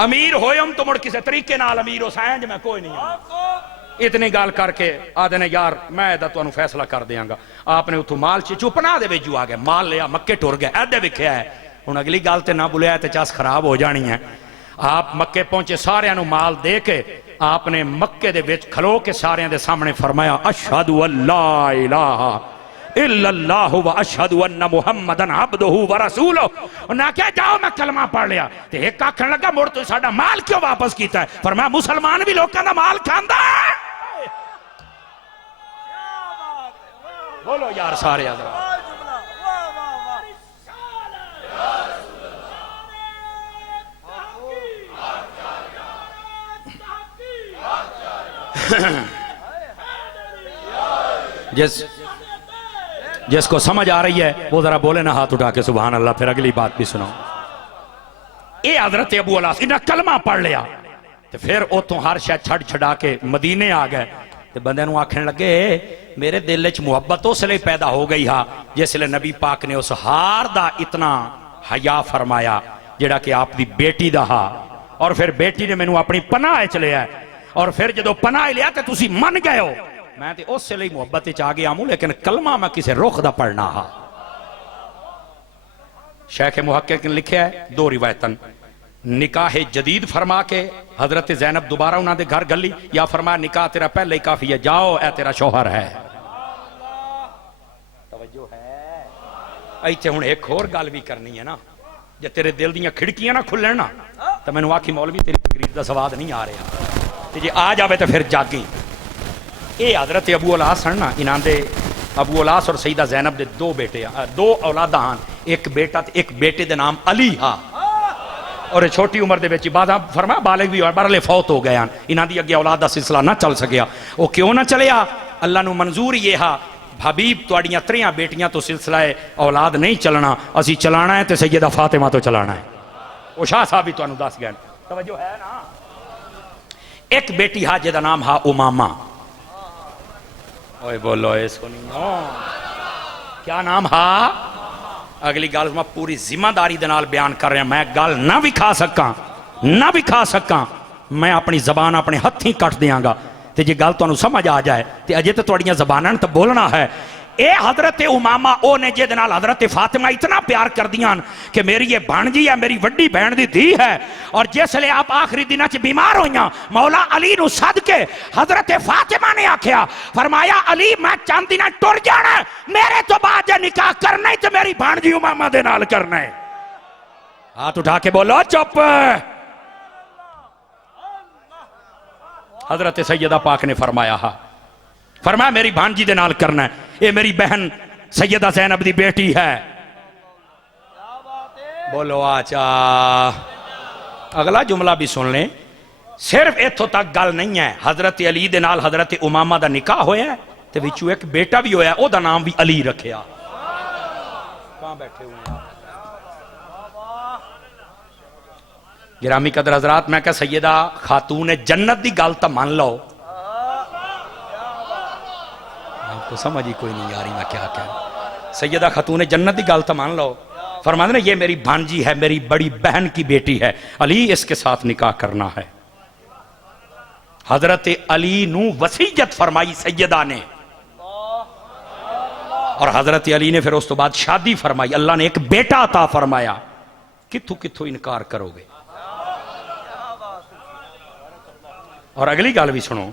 अमीर होयम तो मुड़ किसी तरीके नाल अमीर हो सैंज मैं कोई नहीं हूं। इतनी गल करके आदे ने यार मैं इहदा तुहानू फैसला कर देंगा। आपने उतों माल चुपना दे विच आ गया, माल लिया, मक्के टुर गए, ऐदे विख्या है। हुण अगली गल ते ना बुलिया तो चस खराब हो जानी है। आप मक्के पहुंचे, सारियां नू माल दे के आपने मक्के दे विच खलो के सारियां दे सामने फरमाया अशहदु अल्ला इलाहा इल्लल्लाहु व अशहदु अन्ना मुहम्मदन अब्दुहु व रसूलुहु। उन्हें क्या जाओ मैं कलमा पढ़ लिया। ते एक आखन लगा मुड़ तू साडा माल क्यों वापस कीता है? फरमाया मुसलमान भी लोकां दा माल खांदा है। बोलो यार सारे हज़रात, जिसको समझ आ रही है वो जरा बोले ना हाथ उठा के सुभान अल्लाह। फिर अगली बात भी सुनाओ। ये हजरत अबू अलास इन्हें कलमा पढ़ लिया, तो फिर उतों हर शह छड़ छड़ा के मदीने आ गए। तो बंदे नूं आखन लगे मेरे दिल च मुहब्बत उसले पैदा हो गई हा जिसले नबी पाक ने उस हार दा इतना हया फरमाया जिहड़ा कि आपकी बेटी दा हा, और फिर बेटी ने मैनू अपनी पनाह च लिया। और फिर जो पनाह लिया तो तुसी मन गए हो। मैं तो उस लिए मुहब्बत आ गया हूं, लेकिन कलमा मैं किसी रुख का पढ़ना हा। शेख मुहक्किक ने लिखा है 2 रिवायतन, निकाह जदीद फरमा के हजरत ज़ैनब दोबारा उन्होंने घर गली, या फरमाया निकाह तेरा पहले ही काफी है, जाओ ए तेरा शौहर है। तवज्जो है। इत्थे हुण एक होर गल भी करनी है ना, जे तेरे दिल दीयां खिड़कियां ना खुलन ना तो मैनूं आखी मौलवी तेरी तकरीर का स्वाद नहीं आ रहा, ते जे आ जावे तो फिर जागी। ये हजरत अबू अल हसन ना, इन्हां दे अबू अल हसन और सईदा ज़ैनब दे 2 बेटे, 2 औलादा हन, एक बेटा ते एक बेटे दे नाम अली हा। और छोटी उम्र के बाद फरमाया बालिग भी हो, बरले फौत हो गए हैं, इन्हां दी अगे औलाद का सिलसिला ना चल सकिया। वो क्यों ना चलिया? अल्लाह नूं मंजूर ये हा, हबीब तुहाड़ियां 3 बेटियां तो सिलसिला औलाद नहीं चलना, असी चलाना है तो सैयदा फातिमा तो चलाना है। वो शाह साहब भी तुहानूं दस गए। तवज्जो है ना। एक बेटी हा जिहदा नाम हा उमामा। ओए बोलो ए सुनियो, क्या नाम हा? अगली गल मैं पूरी जिम्मेदारी दे नाल बयान कर रहा, मैं गल ना भी खा सका, ना भी खा सका, मैं अपनी जबान अपने हथी कट देंगा। तो जे गल तुहानूं समझ आ जाए तो अजे तो तुहाड़ियां जबानां तो बोलना है। ये हजरत उमामा ओ ने जिहदे नाल हजरत फातिमा इतना प्यार कर दियां कि मेरी ये भाणजी है, मेरी वड्डी बहन दी धी है। और जिसले आप आखिरी दिनों च बीमार होइयां, मौला अली नूं सद के हजरत फातिमा ने आख्या, फरमाया अली मैं चंद दिन टुर जाना, मेरे तो बाद जे निकाह करना है तो मेरी भाणजी उमामा दे नाल करना है। हाथ उठा के बोलो चुप। हजरत सैयदा पाक ने फरमाया हा, फरमाया मेरी भांजी दे नाल करना है, ये मेरी बहन सैयदा ज़ैनब दी बेटी है। बोलो आचा। अगला जुमला भी सुन लें, सिर्फ इथों तक गल नहीं है। हजरत अली दे नाल हजरत उमामा दा निकाह होया ते विचों एक बेटा भी होया, ओदा नाम भी अली रखिया। कहां बैठे हुए हैं गिरामी कदर हजरात? मैं कहा सैयदा खातून जन्नत दी गल तो मान लो, आपको समझ ही कोई नहीं आ रही मैं क्या कह। सैयदा खातून जन्नत की गल तो मान लो। फरमाते ने ये मेरी भांजी है, मेरी बड़ी बहन की बेटी है, अली इसके साथ निकाह करना है। हजरत अली नू वसीयत फरमाई सैयदा ने, और हजरत अली ने फिर उस तो बाद शादी फरमाई। अल्लाह ने एक बेटा अता फरमाया। किथों किथों इनकार करोगे? और अगली गल भी सुनो,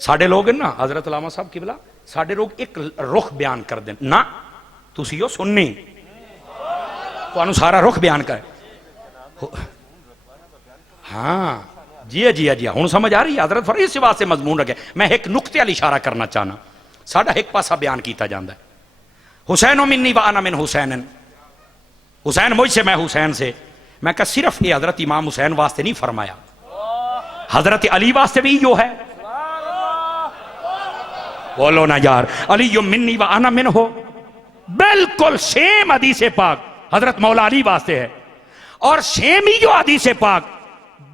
साडे लोग ना हजरत अल्लामा साहब किबला, साडे लोग एक रुख बयान कर दें ना, तुसी हो सुननी, तुहानू सारा रुख बयान कर। हाँ जी जी जी, हुण समझ आ रही है? हजरत फर इस वास्ते मजमून रखे। मैं एक नुक्ते वाली इशारा करना चाहना, साडा एक पासा बयान किया जाता है, हुसैन मिन्नी व अना मिन हुसैन, हुसैन मुझसे मैं हुसैन से। मैं कहा सिर्फ ये हजरत इमाम हुसैन वास्ते नहीं फरमाया, हजरत अली वास्ते भी यो है। बोलो ना यार, अली यो मिन्नी व अना मिन हो, बिल्कुल सेम हदीस पाक हजरत मौला अली वास्ते है। और सेम ही जो हदीस पाक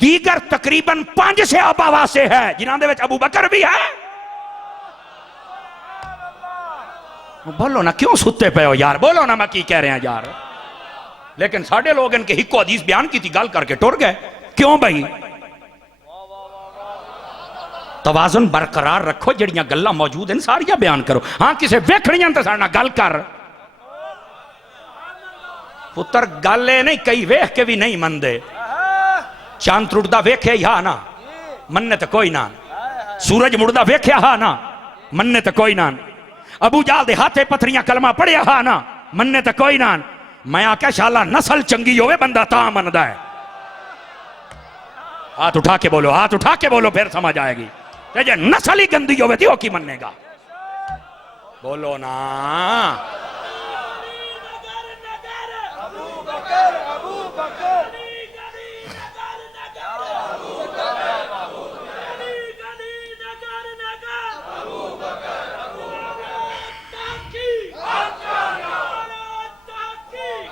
दीगर तकरीबन 5 सहाबा वास्ते है, जिन्हां दे विच अबू बकर भी है। बोलो ना, क्यों सुते पे हो यार? बोलो ना, मैं की कह रहा यार। लेकिन साडे लोग इनके हिको हदीस बयान की थी, गल करके टुर गए। क्यों भाई? तवाजुन बरकरार रखो, जड़ियां गल्लां मौजूद हैं सारियां बयान करो। हाँ किसे वेखणियां तो साडे नाल गल कर पुत्र, गल ये नहीं कई वेख के भी नहीं मनदे। चांद टुटदा वेख्या हा ना, मन्ने तो कोई ना। सूरज मुड़दा वेख्या हा ना, मन्ने तो कोई ना। अबू जाल दे हाथे पत्थरियां कलमा पढ़िया हा ना, मन्ने तो कोई ना। मैं आख्या शाला नस्ल चंगी होवे बंदा ता मनदा है। हाथ उठा के बोलो, हाथ उठा के बोलो, फिर समझ आएगी। जे नस्ल ही गंदी होवे तो की मनेगा? बोलो ना।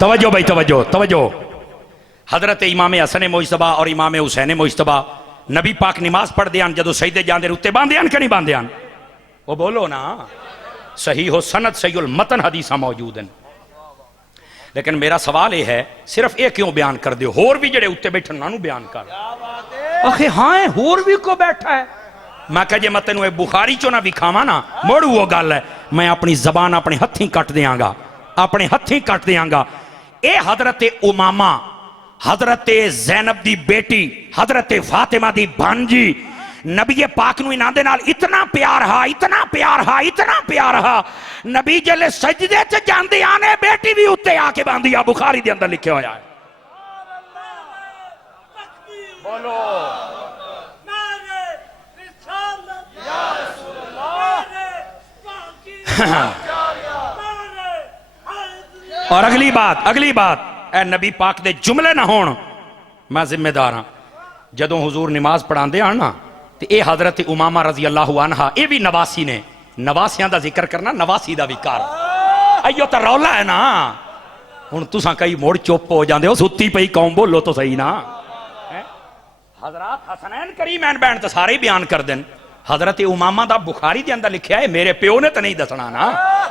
तवज्जो भाई, तवज्जो तवज्जो। हजरत इमाम हसन मुजतबा और इमाम हुसैन मुजतबा नबी पाक नमाज पढ़ते हैं, जो सजदे जाते उत्ते बांधे हैं कि नहीं बांधे हैं? वो बोलो ना। सही हो सनद सही उल मतन हदीसा मौजूद हैं। लेकिन मेरा सवाल यह है, सिर्फ ये क्यों बयान कर दो? होर भी जड़े उत्ते बैठे उन्होंने बयान कर। आखे हाँ होर भी को बैठा है, मैं कह जे मैं तेन बुखारी चो ना विखावा ना मुड़ वो गल है, मैं अपनी जबान अपने हथी कट देंगा, अपने हथी कट देंगा। ये हजरत उमामा, हजरत जैनब दी बेटी, हजरत फातिमा दी भांजी, नबी पाक नूं इन्हां दे नाल इतना प्यार हा, इतना प्यार हा, इतना प्यार हा। नबी जले सजदे च जांदे आने बेटी भी उत्ते आके बांधी आ, बुखारी दे अंदर लिखा होया है। बोलो और अगली बात ए नबी पाक दे जुमले ना होण, मैं जिम्मेदार हाँ। जदों हुजूर नमाज पढ़ाते हैं ना तो यह हजरत उमामा रजी अल्लाह अन्हा, ये भी नवासी ने, नवासियां का जिक्र करना, नवासी का विकार अयो तो रौला है ना। हुण तुसां कई मुड़ चुप हो जाते हो, सुत्ती पई कौम बोलो तो सही ना। हजरत हसनैन करीमैन बैन तो सारे ही बयान कर देन। हजरत उमामा दा बुखारी के अंदर लिखा है, मेरे प्यो ने तो नहीं दसना ना,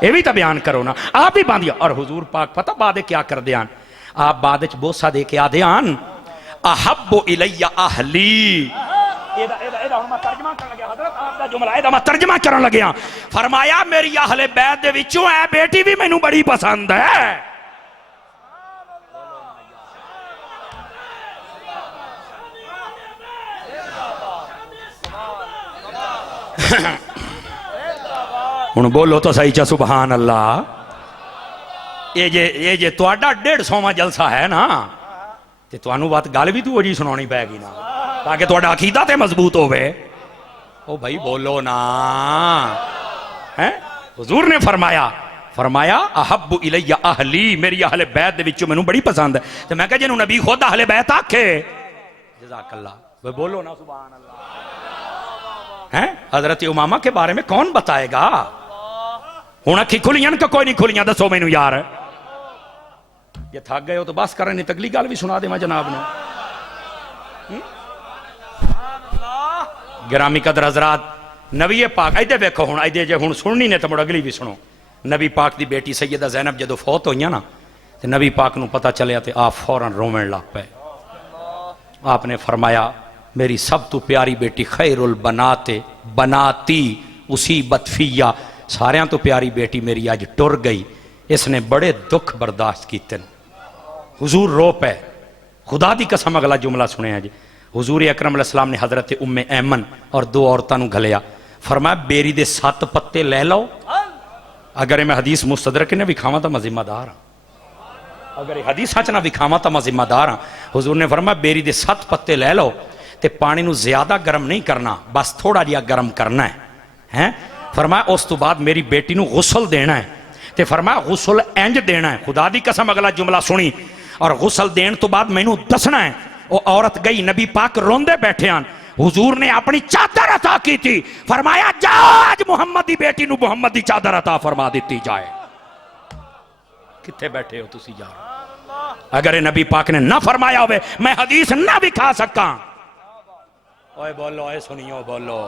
ये भी तो बयान करो ना। आप ही बांधिया। और हुजूर पाक पता बाद क्या कर दियान, आप बाद बोसा दे के आदे आन, अहब्बु इलैया अहली। तर्जमा करन लग्या, फरमाया मेरी अहले बैत दे विचों है बेटी भी मैनू बड़ी पसंद है। हुण बोलो तो सही चा सुभान अल्लाह। ये जे तुहाडा 150वां जलसा है ना, ते तुहानू बात गल भी तू जी सुनानी पैगी ना, ताकि तुहाडा अकीदा ते मजबूत होवे। ओ भाई बोलो ना है। हुजूर ने फरमाया अहब्बु इलैया अहली, मेरी अहले बैत दे विचों मैनू बड़ी पसंद है। ते मैं कहा जिन्हों नबी खुद अहले बैत आखे, जज़ाकल्लाह, बोलो ना सुभान अल्लाह। हैं हजरत उमामा के बारे में कौन बताएगा? हुण अखी खुलियां का कोई नहीं खुलियां, दसो मैनू यार। ये थक गए हो तो बस करें, नहीं तो अगली गल भी सुना देवां जनाब ने। गिरामी कदर हजरात, नबी पाक इधर वेखो, हुण इधर जे हुण सुननी ने तो मुड़ अगली भी सुनो। नबी पाक की बेटी सैयदा ज़ैनब जदों फौत होई ना, तो नबी पाक नूं पता चलिया तो आप फौरन रोवन लग पे। आपने फरमाया मेरी सब तो प्यारी बेटी खैरुल बनाते बनाती उसी बतफिया, सारियां तो प्यारी बेटी मेरी अज टुर गई, इसने बड़े दुख बर्दाश्त किए। हुजूर रो पे, खुदा की कसम अगला जुमला सुने जी। हुजूर अकरम अलैहिस्सलाम ने हजरत उम्मे ऐमन और 2 औरतों घलिया, फरमाया बेरी दे 7 पत्ते ले लो। अगर मैं हदीस मुस्तदरक ने विखावा तो मैं जिम्मेदार हाँ, अगर हदीस सच ना विखावा तो मैं जिम्मेदार हाँ। हुजूर ने फरमाया बेरी दे 7 पत्ते ले लो, तो पानी नू ज्यादा गर्म नहीं करना, बस थोड़ा जिहा गर्म करना है। फरमाया उस तो बाद मेरी बेटी नू गुसल देना है, तो फरमाया गुसल इंज देना है। खुदा दी कसम अगला जुमला सुनी, और गुसल देने तो बाद मैनू दसना है। वो औरत गई, नबी पाक रोंदे बैठे हैं। हुजूर ने अपनी चादर अता की थी, फरमाया जाओ आज मुहम्मद की बेटी नू मुहम्मद की चादर अता फरमा दी जाए। किथे बैठे हो तुसी यार? अगर नबी पाक ने ना फरमाया होवे मैं हदीस ना विखा सका। ओए बोलो, ओए सुनियो बोलो,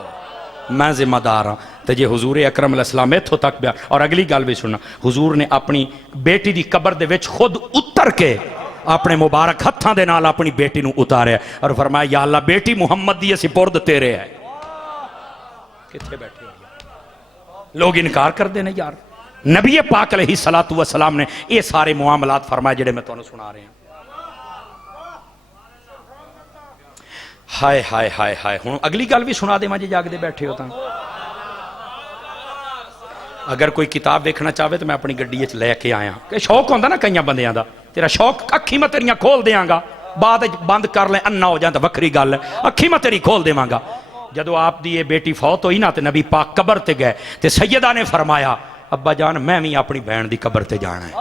मैं जिम्मेदार हाँ। तो जे हुजूर अकरम अलैहिस्सलाम इत्थों तक बया, और अगली गल भी सुनना, हुजूर ने अपनी बेटी की कबर दे विच खुद उतर के अपने मुबारक हत्थां दे नाल अपनी बेटी नूं उतारिया और फरमाया या अल्लाह बेटी मुहम्मद दी सिपुर्द तेरे है। किथे बैठे हो? लोग इनकार करते हैं यार। नबी पाक अलैहिस्सलातु वस्सलाम ने ये सारे मुआमलात फरमाए जिहड़े मैं तुहानूं सुना रहा। हाय हाय हाय हाय। हुण अगली गल भी सुना देवां जे जागदे बैठे हो तां। अगर कोई किताब देखना चाहे तो मैं अपनी गड्डी च लैके आया, कि शौक होंदा ना कई बंदियां दा, तेरा शौक अखी मैं तेरियां खोल देंगा, बाद बंद कर ले अन्ना हो जाए तो वक्री गल है, अखी मैं तेरी खोल देवांगा। जदों आप दी ये बेटी फौत हुई ना, तो नबी पाक कबर ते गए, तो सैयदा ने फरमाया अब्बा जान मैं भी अपनी बहन की कबर ते जाना है।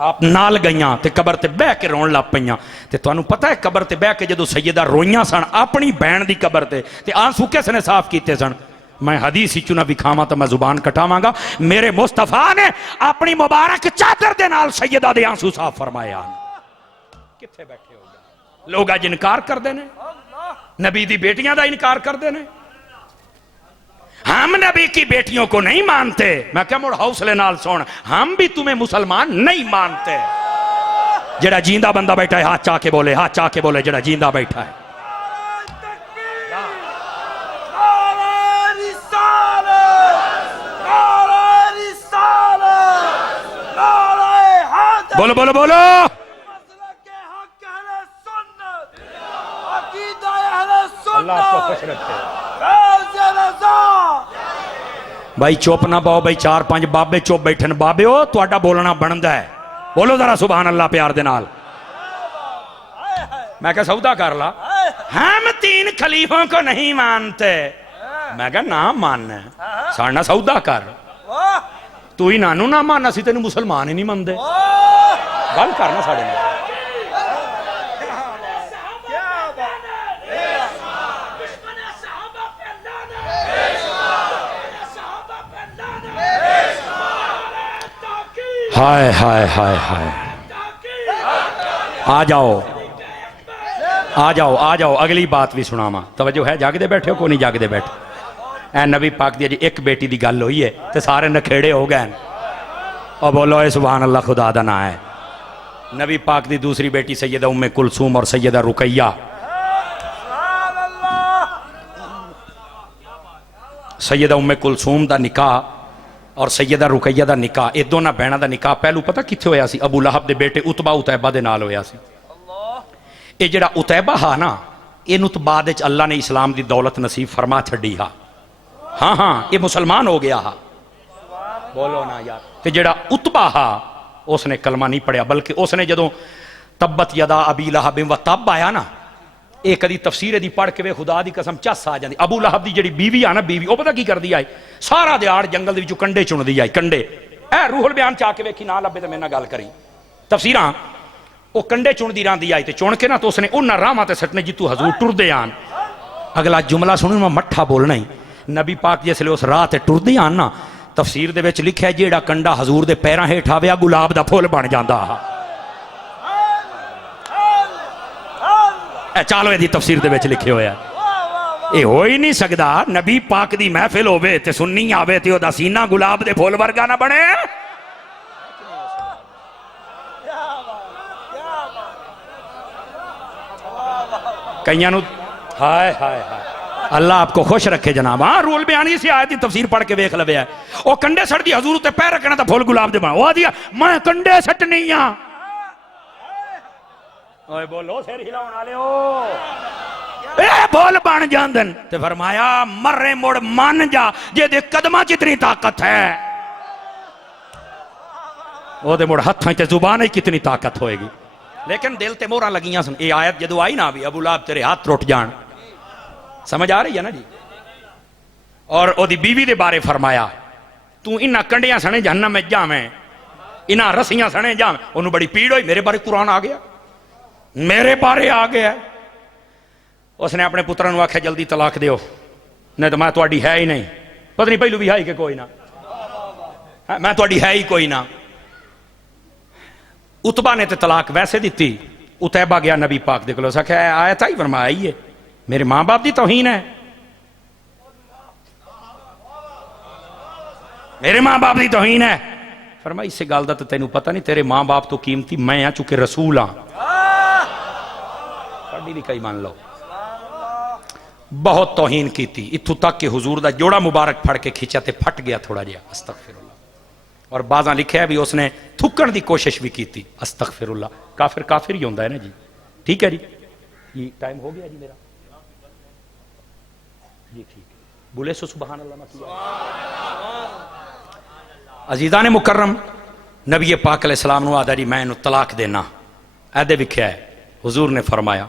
आप नाल गईयां ते कबर ते बह के रोन लग पईयां। ते तुहानूं पता है कबर ते बह के जदों सैयदा रोईयां सन अपनी बहन की कबर ते आंसू किसने साफ किए सन? मैं हदीस ही चुना विखावा तो मैं जुबान कटावांगा। मेरे मुस्तफा ने अपनी मुबारक चादर दे नाल सैयदा दे आंसू साफ फरमाया। किथे बैठे हो? लोग अज इनकार करते हैं, नबी दी बेटियां दा इनकार करते हैं। हम नबी की बेटियों को नहीं मानते। मैं क्या मुड़ हौसले नाल सुन, हम भी तुम्हें मुसलमान नहीं मानते। जेड़ा जींदा बंदा बैठा है हाथ चाह के बोले, हाथ चाह के बोले जेड़ा जींदा बैठा है। बोलो बोलो बोलो। अल्लाह आपको खुश रखे। भाई चुप ना पाओ भाई, 4-5 बाबे चुप बैठन। बाबे हो तुहाडा बोलना बनता है, बोलो जरा सुभान अल्लाह प्यार दे नाल। मैं क्या सौदा कर ला, हम 3 खलीफों को नहीं मानते। मैं क्या ना मानना साढ़ा सौदा कर, तू ही नानू ना मानना सी, तेन मुसलमान ही नहीं मनते। गल करना साढ़े नाल। हाय हाय हाय हाय, आ जाओ आ जाओ आ जाओ, अगली बात भी सुनावा। तवज्जो है, जागदे बैठे हो को नहीं जागदे बैठे? ऐ नबी पाक दी अजे एक बेटी दी गल हुई है ते सारे नखेड़े हो गए। और बोलो ए सुभान अल्लाह, खुदा दा नाम है। नबी पाक दी दूसरी बेटी सैयदा उम्मे कुलसूम और सैयदा रुकैया। सैयदा उम्मे कुलसूम दा निकाह और सैयदा रुकैया दा निकाह, ये दोनों बहनों का निकाह पहलू पता कित्थे होया सी? अबू लहब दे बेटे उतबा उतैबा दे नाल होया सी। ये जिहड़ा उतैबा हा ना, इनू तो बाद विच अल्लाह ने इस्लाम दी दौलत नसीब फरमा छड्डी हा। हाँ हाँ, ये मुसलमान हो गया हा। बोलो ना यार। ते जिहड़ा उतबा हा उसने कलमा नहीं पढ़िया, बल्कि उसने जदों तब्बत यदा अबी लहब व तब आया ना, ये कदी तफसीर दी पढ़ के वे खुदा दी कसम चस आ जाती। अबू लहब दी जिहड़ी बीवी आ ना, बीवी वो पता की करदी आई, सारा दिहाड़ जंगल दे विचों कंडे चुनदी आई। कंडे ऐ रूहुल बयान चा के वेखी, ना लभे तो मेरे नाल गल करी। तफसीरां वो कंडे चुनदी रहिंदी आई, ते चुन के ना तो उसने उन्हां राहां ते सटने जितू हजूर टुरदे आन। अगला जुमला सुनो, मैं मट्ठा बोलना ही। नबी पाक जिसले उस राह ते टुरदे आन ना, तफसीर दे विच लिखिआ जिहड़ा कंडा हजूर दे पैरां हेठ आविआ गुलाब दा फुल बन जांदा हा। चलो यदि तफसीर दे विच लिखे होया, ये हो ही नहीं सकता नबी पाक दी महफिल होवे ते सुन्नी आवे ते ओदा सीना गुलाब दे फुल वर्गा ना बने। कईयां नूं हाय हाय हाय, अल्लाह आपको खुश रखे जनाब। हाँ, रूल बयानी से आयत दी तफसीर पढ़ के वेख लवे। ओ कंडे सड़दी हजूर ते पैर रखना तो फुल गुलाब दे बन। ओ दिया मैं कंडे सटनी आ। ओए बोलो सिर हिलाउण वालेओ, ए बोल बन जांदन। ते फरमाया मर्रे मुड़ मन जा, जेदे कदमां च इतनी ताकत है, ओदे मुड़ हत्थां च जुबान च कितनी ताकत होएगी। लेकिन दिल ते मोहरां लगियां सन। ये आयत जदों आई ना भी अबू लहब तेरे हाथ टुट जान, समझ आ रही है ना जी? और ओदी बीवी दे बारे फरमाया, तू इन्हां कंडियां सने जहन्नम में जावें, इन्हां रस्सियां सने जावें। ओनू बड़ी पीड़ हुई, मेरे बारे कुरान आ गया, मेरे बारे आ गया। उसने अपने पुत्रा नूं आख्या जल्दी तलाक दिओ, नहीं तो मैं तुहाडी है ही नहीं। पता नहीं पहलू भी है कि कोई ना, मैं तुहाडी है ही कोई ना। उतबा ने तो तलाक वैसे दी। उतैबा गया नबी पाक दे कोल, आख्या आयत आई फरमाया ही है, मेरे मां बाप की तौहीन है, मेरे मां बाप की तौहीन है। फरमाया इस गल का तो तेनू पता नहीं, तेरे मां बाप तो कीमती मैं आ, चूंकि रसूल हाँ। साडी भी कई मान लो। बहुत तौहीन की, इत्थों तक कि हुजूर दा जोड़ा मुबारक फड़ के खिंचा ते फट गया थोड़ा जिहा, अस्तगफिरुल्लाह। और बाज़ां लिखिआ भी उसने थुकण की कोशिश भी की, अस्तगफिरुल्लाह। काफिर काफिर ही होंदा है ना जी। ठीक है जी, ये टाइम हो गया जी मेरा जी, ठीक है। बोले सो सुभान अल्लाह। अजीज़ान मुकर्रम, नबी पाक अलैहिस्सलाम नूं आदा जी मैं इहनूं तलाक देना। ऐदे विख्या है हुजूर ने फरमाया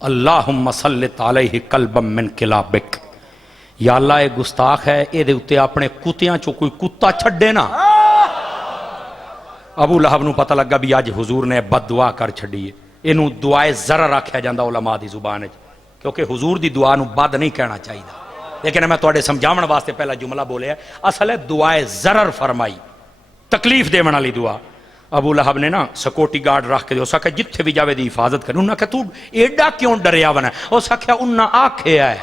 अल्लाहुम्मा सल्लित अलैहि कल्बम मिन किलाबिक, या अल्लाह ये गुस्ताख है, ये उत्ते अपने कुत्तियां चो कोई कुत्ता छड्डे ना। अबू लहब नूं पता लगा भी अज हुजूर ने बददुआ कर छड्डी है। इनू दुआए ज़रर आख्या जांदा उलमा दी जुबान च, क्योंकि हुजूर दी दुआ नूं बद नहीं कहना चाहिए। लेकिन मैं तुहाडे समझावन वास्ते पहला जुमला बोलिया, असल है दुआए ज़रर फरमाई, तकलीफ देवन वाली दुआ। अबू लहब ने ना सिक्योरिटी गार्ड रख के उस आख्या जिथे भी जावे दी हिफाजत कर। उन्हें आख्या तू एडा क्यों डरिया बना? उस आख्या उन्ना आख्या है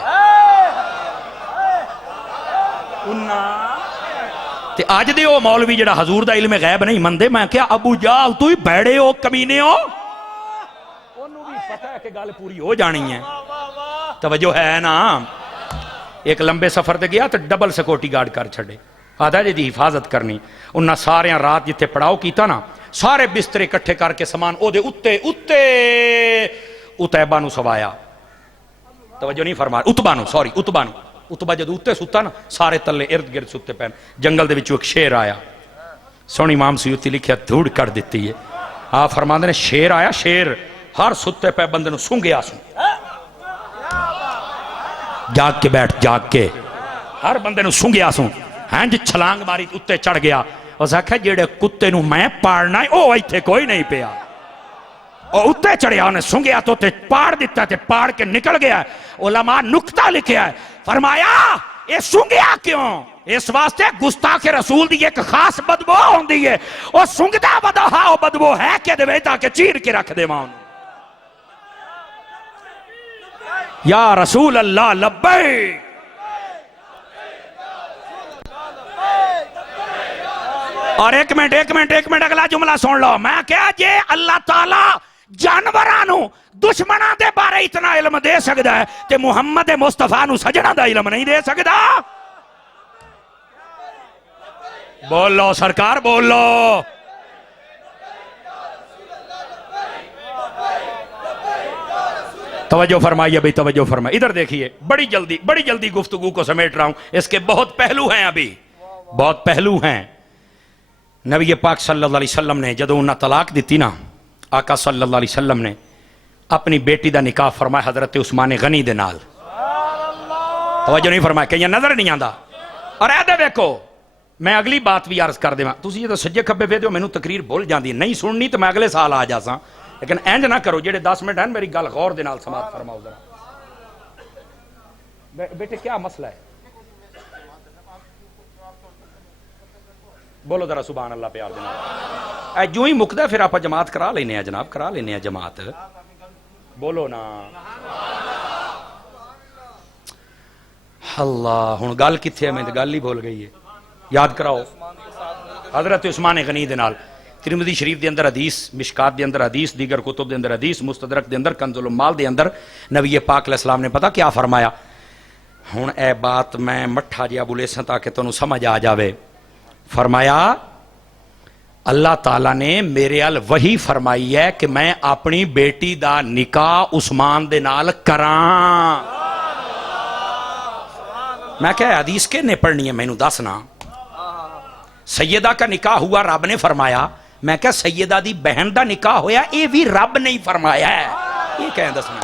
ते अज दे ओ मौलवी जिहड़ा हजूर दा इल्म गैब नहीं मनदे, मैं क्या अबू जाल तू ही बैड़े हो, कमीने हो, ओनू भी पता है कि गल पूरी हो जानी है। तवज्जो है ना? एक लंबे सफर ते गया तो डबल सिक्योरिटी गार्ड कर छड़े, आदा जी दी हिफाजत करनी। उन्हें सारे रात जिथे पड़ाव किया ना, सारे बिस्तरे इकट्ठे करके समान ओदे उत्ते उत्ते उतैबा नूं सवाया। तवज्जो नहीं फरमा, उतबा नूं, सॉरी उतबा नूं। उतबा जदों उत्ते सुत्ता ना, सारे तले इर्द गिर्द सुत्ते पैन। जंगल दे विचों एक शेर आया, सोहनी इमाम सयूती लिखिया धूड़ कर दिती है। आप फरमांदे ने शेर आया, शेर हर सुत्ते पे बंदे नूं सूंघिया सूं, जाग के बैठ, जाग के हर बंदे नूं सूंघिया सूं। हैं जी छलांग मारी उत्ते चढ़ गया। उस आख्या जेड़े कुत्ते नूं मैं पाड़ना है ओ इत्थे कोई नहीं पिया। और उत्ते चढ़िया, उन्हें सूंघिया तो उत्ते पाड़ दिता, ते पाड़ के निकल गया। उलमा नुक्ता लिखिया है, फरमाया ये सूंघिया क्यों? इस वास्ते गुस्ताखे रसूल दी एक खास बदबू होंदी है। और सूंघदा बदहा ओ बदबू है के दे ताकि चीर के रख देवां। या रसूल अल्लाह लब्बैक। और एक मिनट अगला जुमला सुन लो। मैं क्या जे अल्लाह ताला जानवरां नूं दुश्मनां दे बारे इतना इल्म दे सकदा है ते मुहम्मद मुस्तफा नूं सजना दा इल्म नहीं दे सकदा? बोलो सरकार बोलो। तवज्जो फरमाइए भाई, तवज्जो फरमाइए। इधर देखिए, बड़ी जल्दी गुफ्तगू को समेट रहा हूं। इसके बहुत पहलू हैं, अभी बहुत पहलू हैं। नबी पाक सल्लल्लाहु अलैहि वसल्लम ने जदों उन्हें तलाक दी ना, आका सल्लल्लाहु अलैहि वसल्लम ने अपनी बेटी का निकाह फरमाया हजरत उस्मान गनी दे नाल। तवज्जो नहीं फरमाया, कहीं नजर नहीं आता। और ऐ देखो, मैं अगली बात भी अर्ज कर देवां। तुसीं जो सज्जे खब्बे वे हो, मैनूं तकरीर भुल जाती, नहीं सुननी तो मैं अगले साल आ जासा। लेकिन इंज ना करो, जेडे 10 मिनट हैं मेरी गल गौर दे नाल समात फरमाओ जरा। बेटे क्या मसला है? बोलो जरा सुभान अल्लाह प्यार दे नाल। जो ही मुकदा फिर आप जमात करा लेने जनाब, करा लेने जमात। बोलो ना अल्लाह। हुण गल कित्थे है? मैं तो गल ही भूल गई है, याद कराओ। हजरत उस्मान गनी दे नाल तिरमिज़ी शरीफ के अंदर हदीस, मिशकात के अंदर हदीस, दीगर कुतुब के अंदर हदीस, मुस्तदरक के अंदर, कंजुल उम्माल के अंदर नबी पाक अलैहिस्सलाम ने पता क्या फरमाया? हुण ए बात मैं मट्ठा जिहा बुलेसां ताकि तुहानूं समझ आ जावे। फरमाया अल्लाह ताला ने मेरे अल वही फरमाई है कि मैं अपनी बेटी दा निकाह उस्मान दे नाल करां। मैं क्या हदीस के ने पढ़नी है? मैनू दसना। सैयदा का निकाह हुआ, रब ने फरमाया। मैं क्या सैयदा दी बहन दा निकाह होया, ये भी रब नहीं फरमाया है? ये क्या दसना?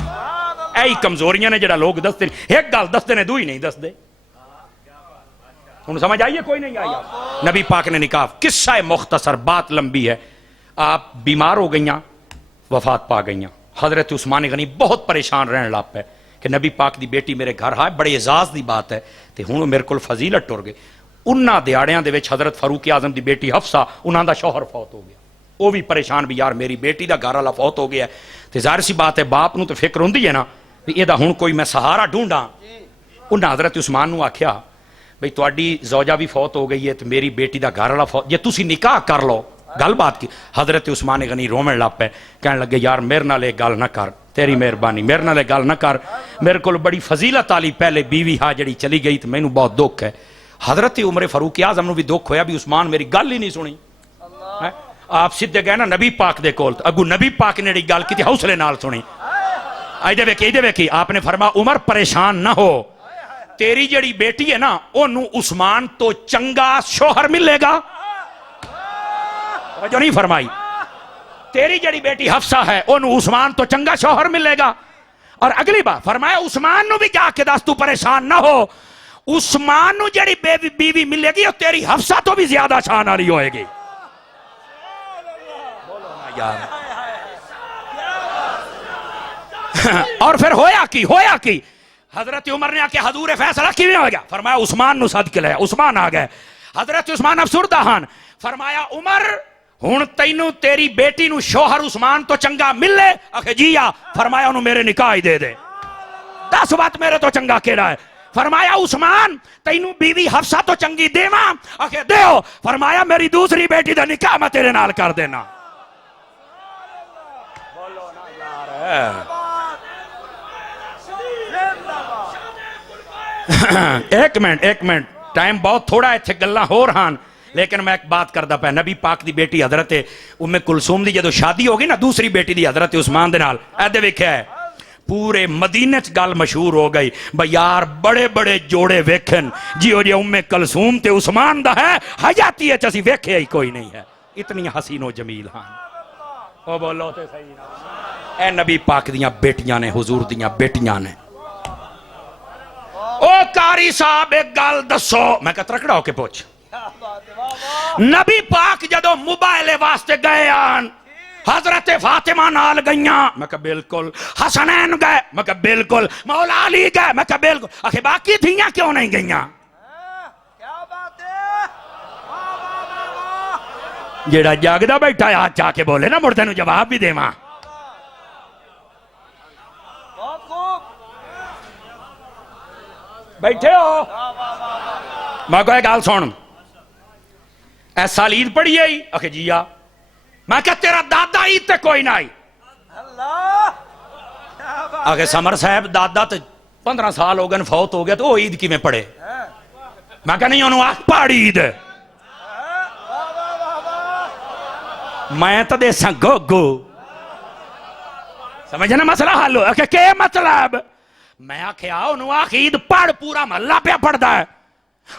ऐ कमजोरियां ने जड़ा लोग दसते, एक गल दसते ने, दूई नहीं दसते। हुण समझ आइए? कोई नहीं आई? नबी पाक ने निकाह, किस्सा मुख्तसर, बात लंबी है। आप बीमार हो गई, वफात पा गई। हजरत उस्मान गनी बहुत परेशान रहने लग पे कि नबी पाक दी बेटी मेरे घर है, बड़े एजाज की बात है, तो हुण मेरे को फजीलत टुर गई। उन्हां दिहाड़ियां दे विच हजरत फारूक आजम की बेटी हफ्सा, उन्हां दा शौहर फौत हो गया। वह भी परेशान भी यार मेरी बेटी का घर वाला फौत हो गया। तो जाहिर सी बात है बाप नूं तो फिक्र होंदी है ना भी इहदा हुण कोई मैं सहारा ढूंढा। उन्हें हजरत उस्मान नूं आख्या बई तुहाडी जौजा भी फौत हो गई है तो मेरी बेटी का घर वाला फौत, जे तुसीं निकाह कर लो। गल बात की हजरत उस्मान गनी रोवन लग पे, कहने लगे यार मेरे नाल एक गल ना कर, तेरी मेहरबानी मेरे नाल गल ना कर। मेरे को बड़ी फजीलत वाली पहले बीवी हा जी चली गई तो मैनू बहुत दुख है। हजरत उमर फारूक आजम नूं भी दुख होया भी उस्मान मेरी गल ही नहीं सुनी। आप सीधे गए ना नबी पाक दे कोल, अगू नबी पाक ने गल की हौसले नाल सुनी। इहदे वेखी आपने फरमा उमर परेशान ना हो, तेरी जड़ी बेटी है ना ओनू उस्मान तो चंगा शोहर मिलेगा। जो नहीं फरमाई, तेरी जड़ी बेटी हफ्सा है ओनू उस्मान तो चंगा शोहर मिलेगा। और अगली बार फरमाया उस्मान नू भी जाके दस तू परेशान ना हो, उस्मान नू जड़ी बीवी मिलेगी तेरी हफ्सा तो भी ज्यादा शान वाली होएगी। यार और फिर होया की हजरत उमर ने आके हजूर फैसला किवें हो गया? फरमाया उस्मान नू सद के लिया, उस्मान आ गए। हजरत उस्मान अफसुरदा हन। फरमाया उमर हुण तैनू तेरी बेटी नू शोहर उस्मान तो चंगा मिले? आखे जी आ। फरमाया उन्होंने मेरे निकाह ही दे दे, दस बात मेरे तो चंगा केड़ा है? फरमाया उस्मान तैनू बीवी हफ्सा तो चंगी देवा? आखे देओ। फरमाया मेरी दूसरी बेटी दा निकाह मैं तेरे नाल कर देना। बोलो ना यार। एक मिनट टाइम बहुत थोड़ा, इत्थे गल्लां होर हान, लेकिन मैं एक बात करता पाया, नबी पाक दी बेटी हजरत उम्मे कुलसूम दी जदों शादी हो गई ना दूसरी बेटी दी हजरत उस्मान दे नाल, ऐदे वेख्या है पूरे मदीने च गल मशहूर हो गई भाई यार बड़े बड़े जोड़े वेखन जिहो जे उम्मे कुलसूम ते उस्मान दा है, हयाती च असीं वेख्या ही कोई नहीं है, इतनी हसीनो जमील हाँ। ओ बोलो ते सही ना, ए नबी पाक दियां बेटियां ने, हुजूर दियां बेटियां ने। ओ कारी साहब एक गल दसो, मैं कह तकड़ा होके पूछ, नबी पाक जदों मुबाइले वास्ते गए आन हजरत फातिमा नाल गईयां, मैं कहा बिल्कुल, हसनैन गए, मैं कहा बिल्कुल, मौला अली गए, मैं कहा बिल्कुल, आखिर बाकी थियां क्यों नहीं गईयां? क्या बात है, जेड़ा जागदा बैठा हाथ जाके बोले ना मुड़ तेनू जवाब भी देवां। बैठे हो, मैं कहा गल सुन, ऐसा लीद पढ़ी आई, आखे जी आ, मैं क्या तेरा दादा ईद ते कोई ना आई, आगे समर साहब दादा तो 15 साल हो गए फौत हो गया, तो ईद किवें पढ़े? मैं क्या नहीं उन्होंने आख पहाड़ी ईद, मैं तो देसा गोगो, समझे ना मसला हल हो, के मतलब? मैं आख्या उन्होंने आख ईद पढ़, पूरा महल्ला पे पढ़ता है,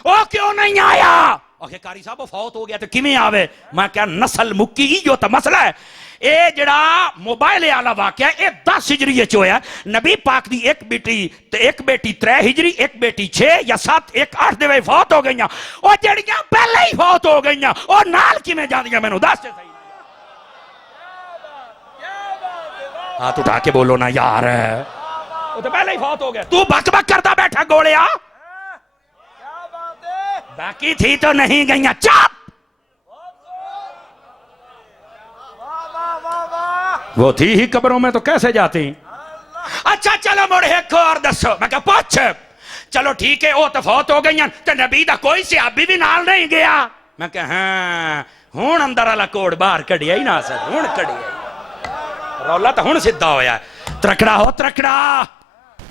ओ क्यों नहीं आया? आखे कारी साहब वो फौत हो गया तो किमें आवे? मैं क्या नस्ल मुक्की जो तो मसला है। ये जड़ा मोबाइल वाला वाकया ये 10 हिजरी होया, नबी पाक दी एक बेटी 3 हिजरी, एक बेटी 6 या 7, एक 8 दे फौत हो गई, और जड़ियां पहले ही फौत हो गई और नाल किमें जांदियां मैनू दस सही। हाथ उठा के बोलो ना यार, वो तो पहले ही फौत हो गया, तू बक बक करता बैठा गोलिया, बाकी थी तो नहीं गई, चुप। वो थी ही कब्रों में तो कैसे जाती? अच्छा चलो मुड़ एक और दसो, मैं कहा पूछ, चलो ठीक है वो तो फौत हो गई, तो नबी दा कोई सहाबी भी नाल नहीं गया? मैं कहा हाँ, हुण अंदर वाला कोड बाहर कढ़िया ही ना सर, हुण कढ़िया, रौला तो हुण सीधा होया। त्रकड़ा हो त्रकड़ा,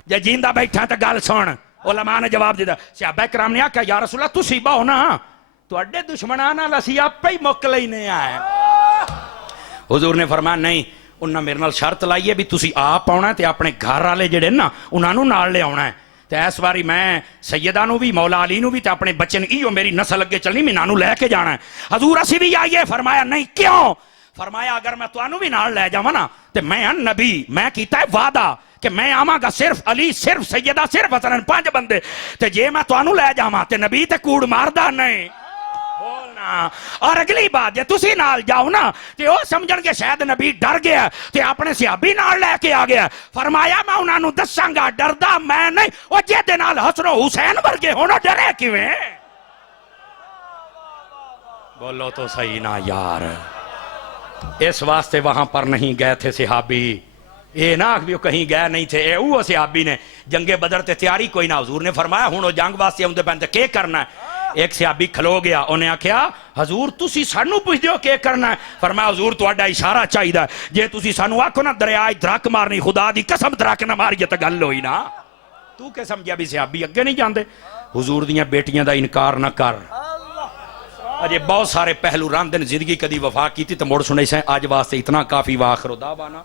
जे जींदा बैठा तो गल सुन। उलमा ने जवाब दिता, सहाबा कराम ने आख्या या रसूल अल्लाह तुसीं बहो ना, तुहाडे दुश्मनां नाल असीं आपे ही मुक लैने आए। हुजूर ने फरमाया नहीं, उन्हां मेरे नाल शर्त लाई है भी तुसीं आप आउणा ते अपने घर वाले जिहड़े ना उन्हां नूं नाल ले आउणा है, ते इस बारी मैं सैयदा नूं भी मौला अली नूं भी ते अपने बच्चे नूं इहो मेरी नस्ल अगे चलनी, मैं इन्हां नूं लैके जाना है। हजूर असीं भी आईए? फरमाया नहीं, क्यों? फरमाया अगर मैं तुहानूं भी नाल लै जावां ना ते मैं नबी, मैं कीता है वादा कि मैं आवांगा सिर्फ अली, सिर्फ सैयदा, सिर्फ हसन, 5 बंदे, ते जे मैं तुहानूं लै जावां ते नबी ते कूड़ मारदा नहीं। बोलना। और अगली बात जे तुसी नाल जाओ ना ते ओ समझणगे शायद नबी डर गया ते अपने सहाबी नाल लेके आ गया। फरमाया मैं उन्हां नूं दसांगा, डरदा मैं नहीं, ओ जेदे नाल हसन हुसैन वर्गे होना डरे किवें? बोलो तो सही ना यार। इस वास्ते वहां पर नहीं गए थे सहाबी, ये ना भी कहीं गए नहीं थे, वो सहाबी ने जंगे बदर ते तैयारी कोई ना, हजूर ने फरमाया हुण जंग वास्ते आउंदे पैन ते के करना है? एक सहाबी खलो गया, उन्हें आख्या हजूर तुसी सानू पुछदे हो के करना है? फरमाया हजूर तुहाडा इशारा चाहिदा, जे तुसी सानू आखो ना दरिया धरक मारनी, खुदा दी कसम धरक ना मारिए तो गल होई ना। तू के समझिया भी सहाबी अगे नहीं जाते? हुजूर दियां बेटियां दा इनकार ना कर, अजे बहुत सारे पहलू रंद जिंदगी कदी वफा की तो मुड़ सुने से अज वास्ते इतना काफी। वाखरो दावाना।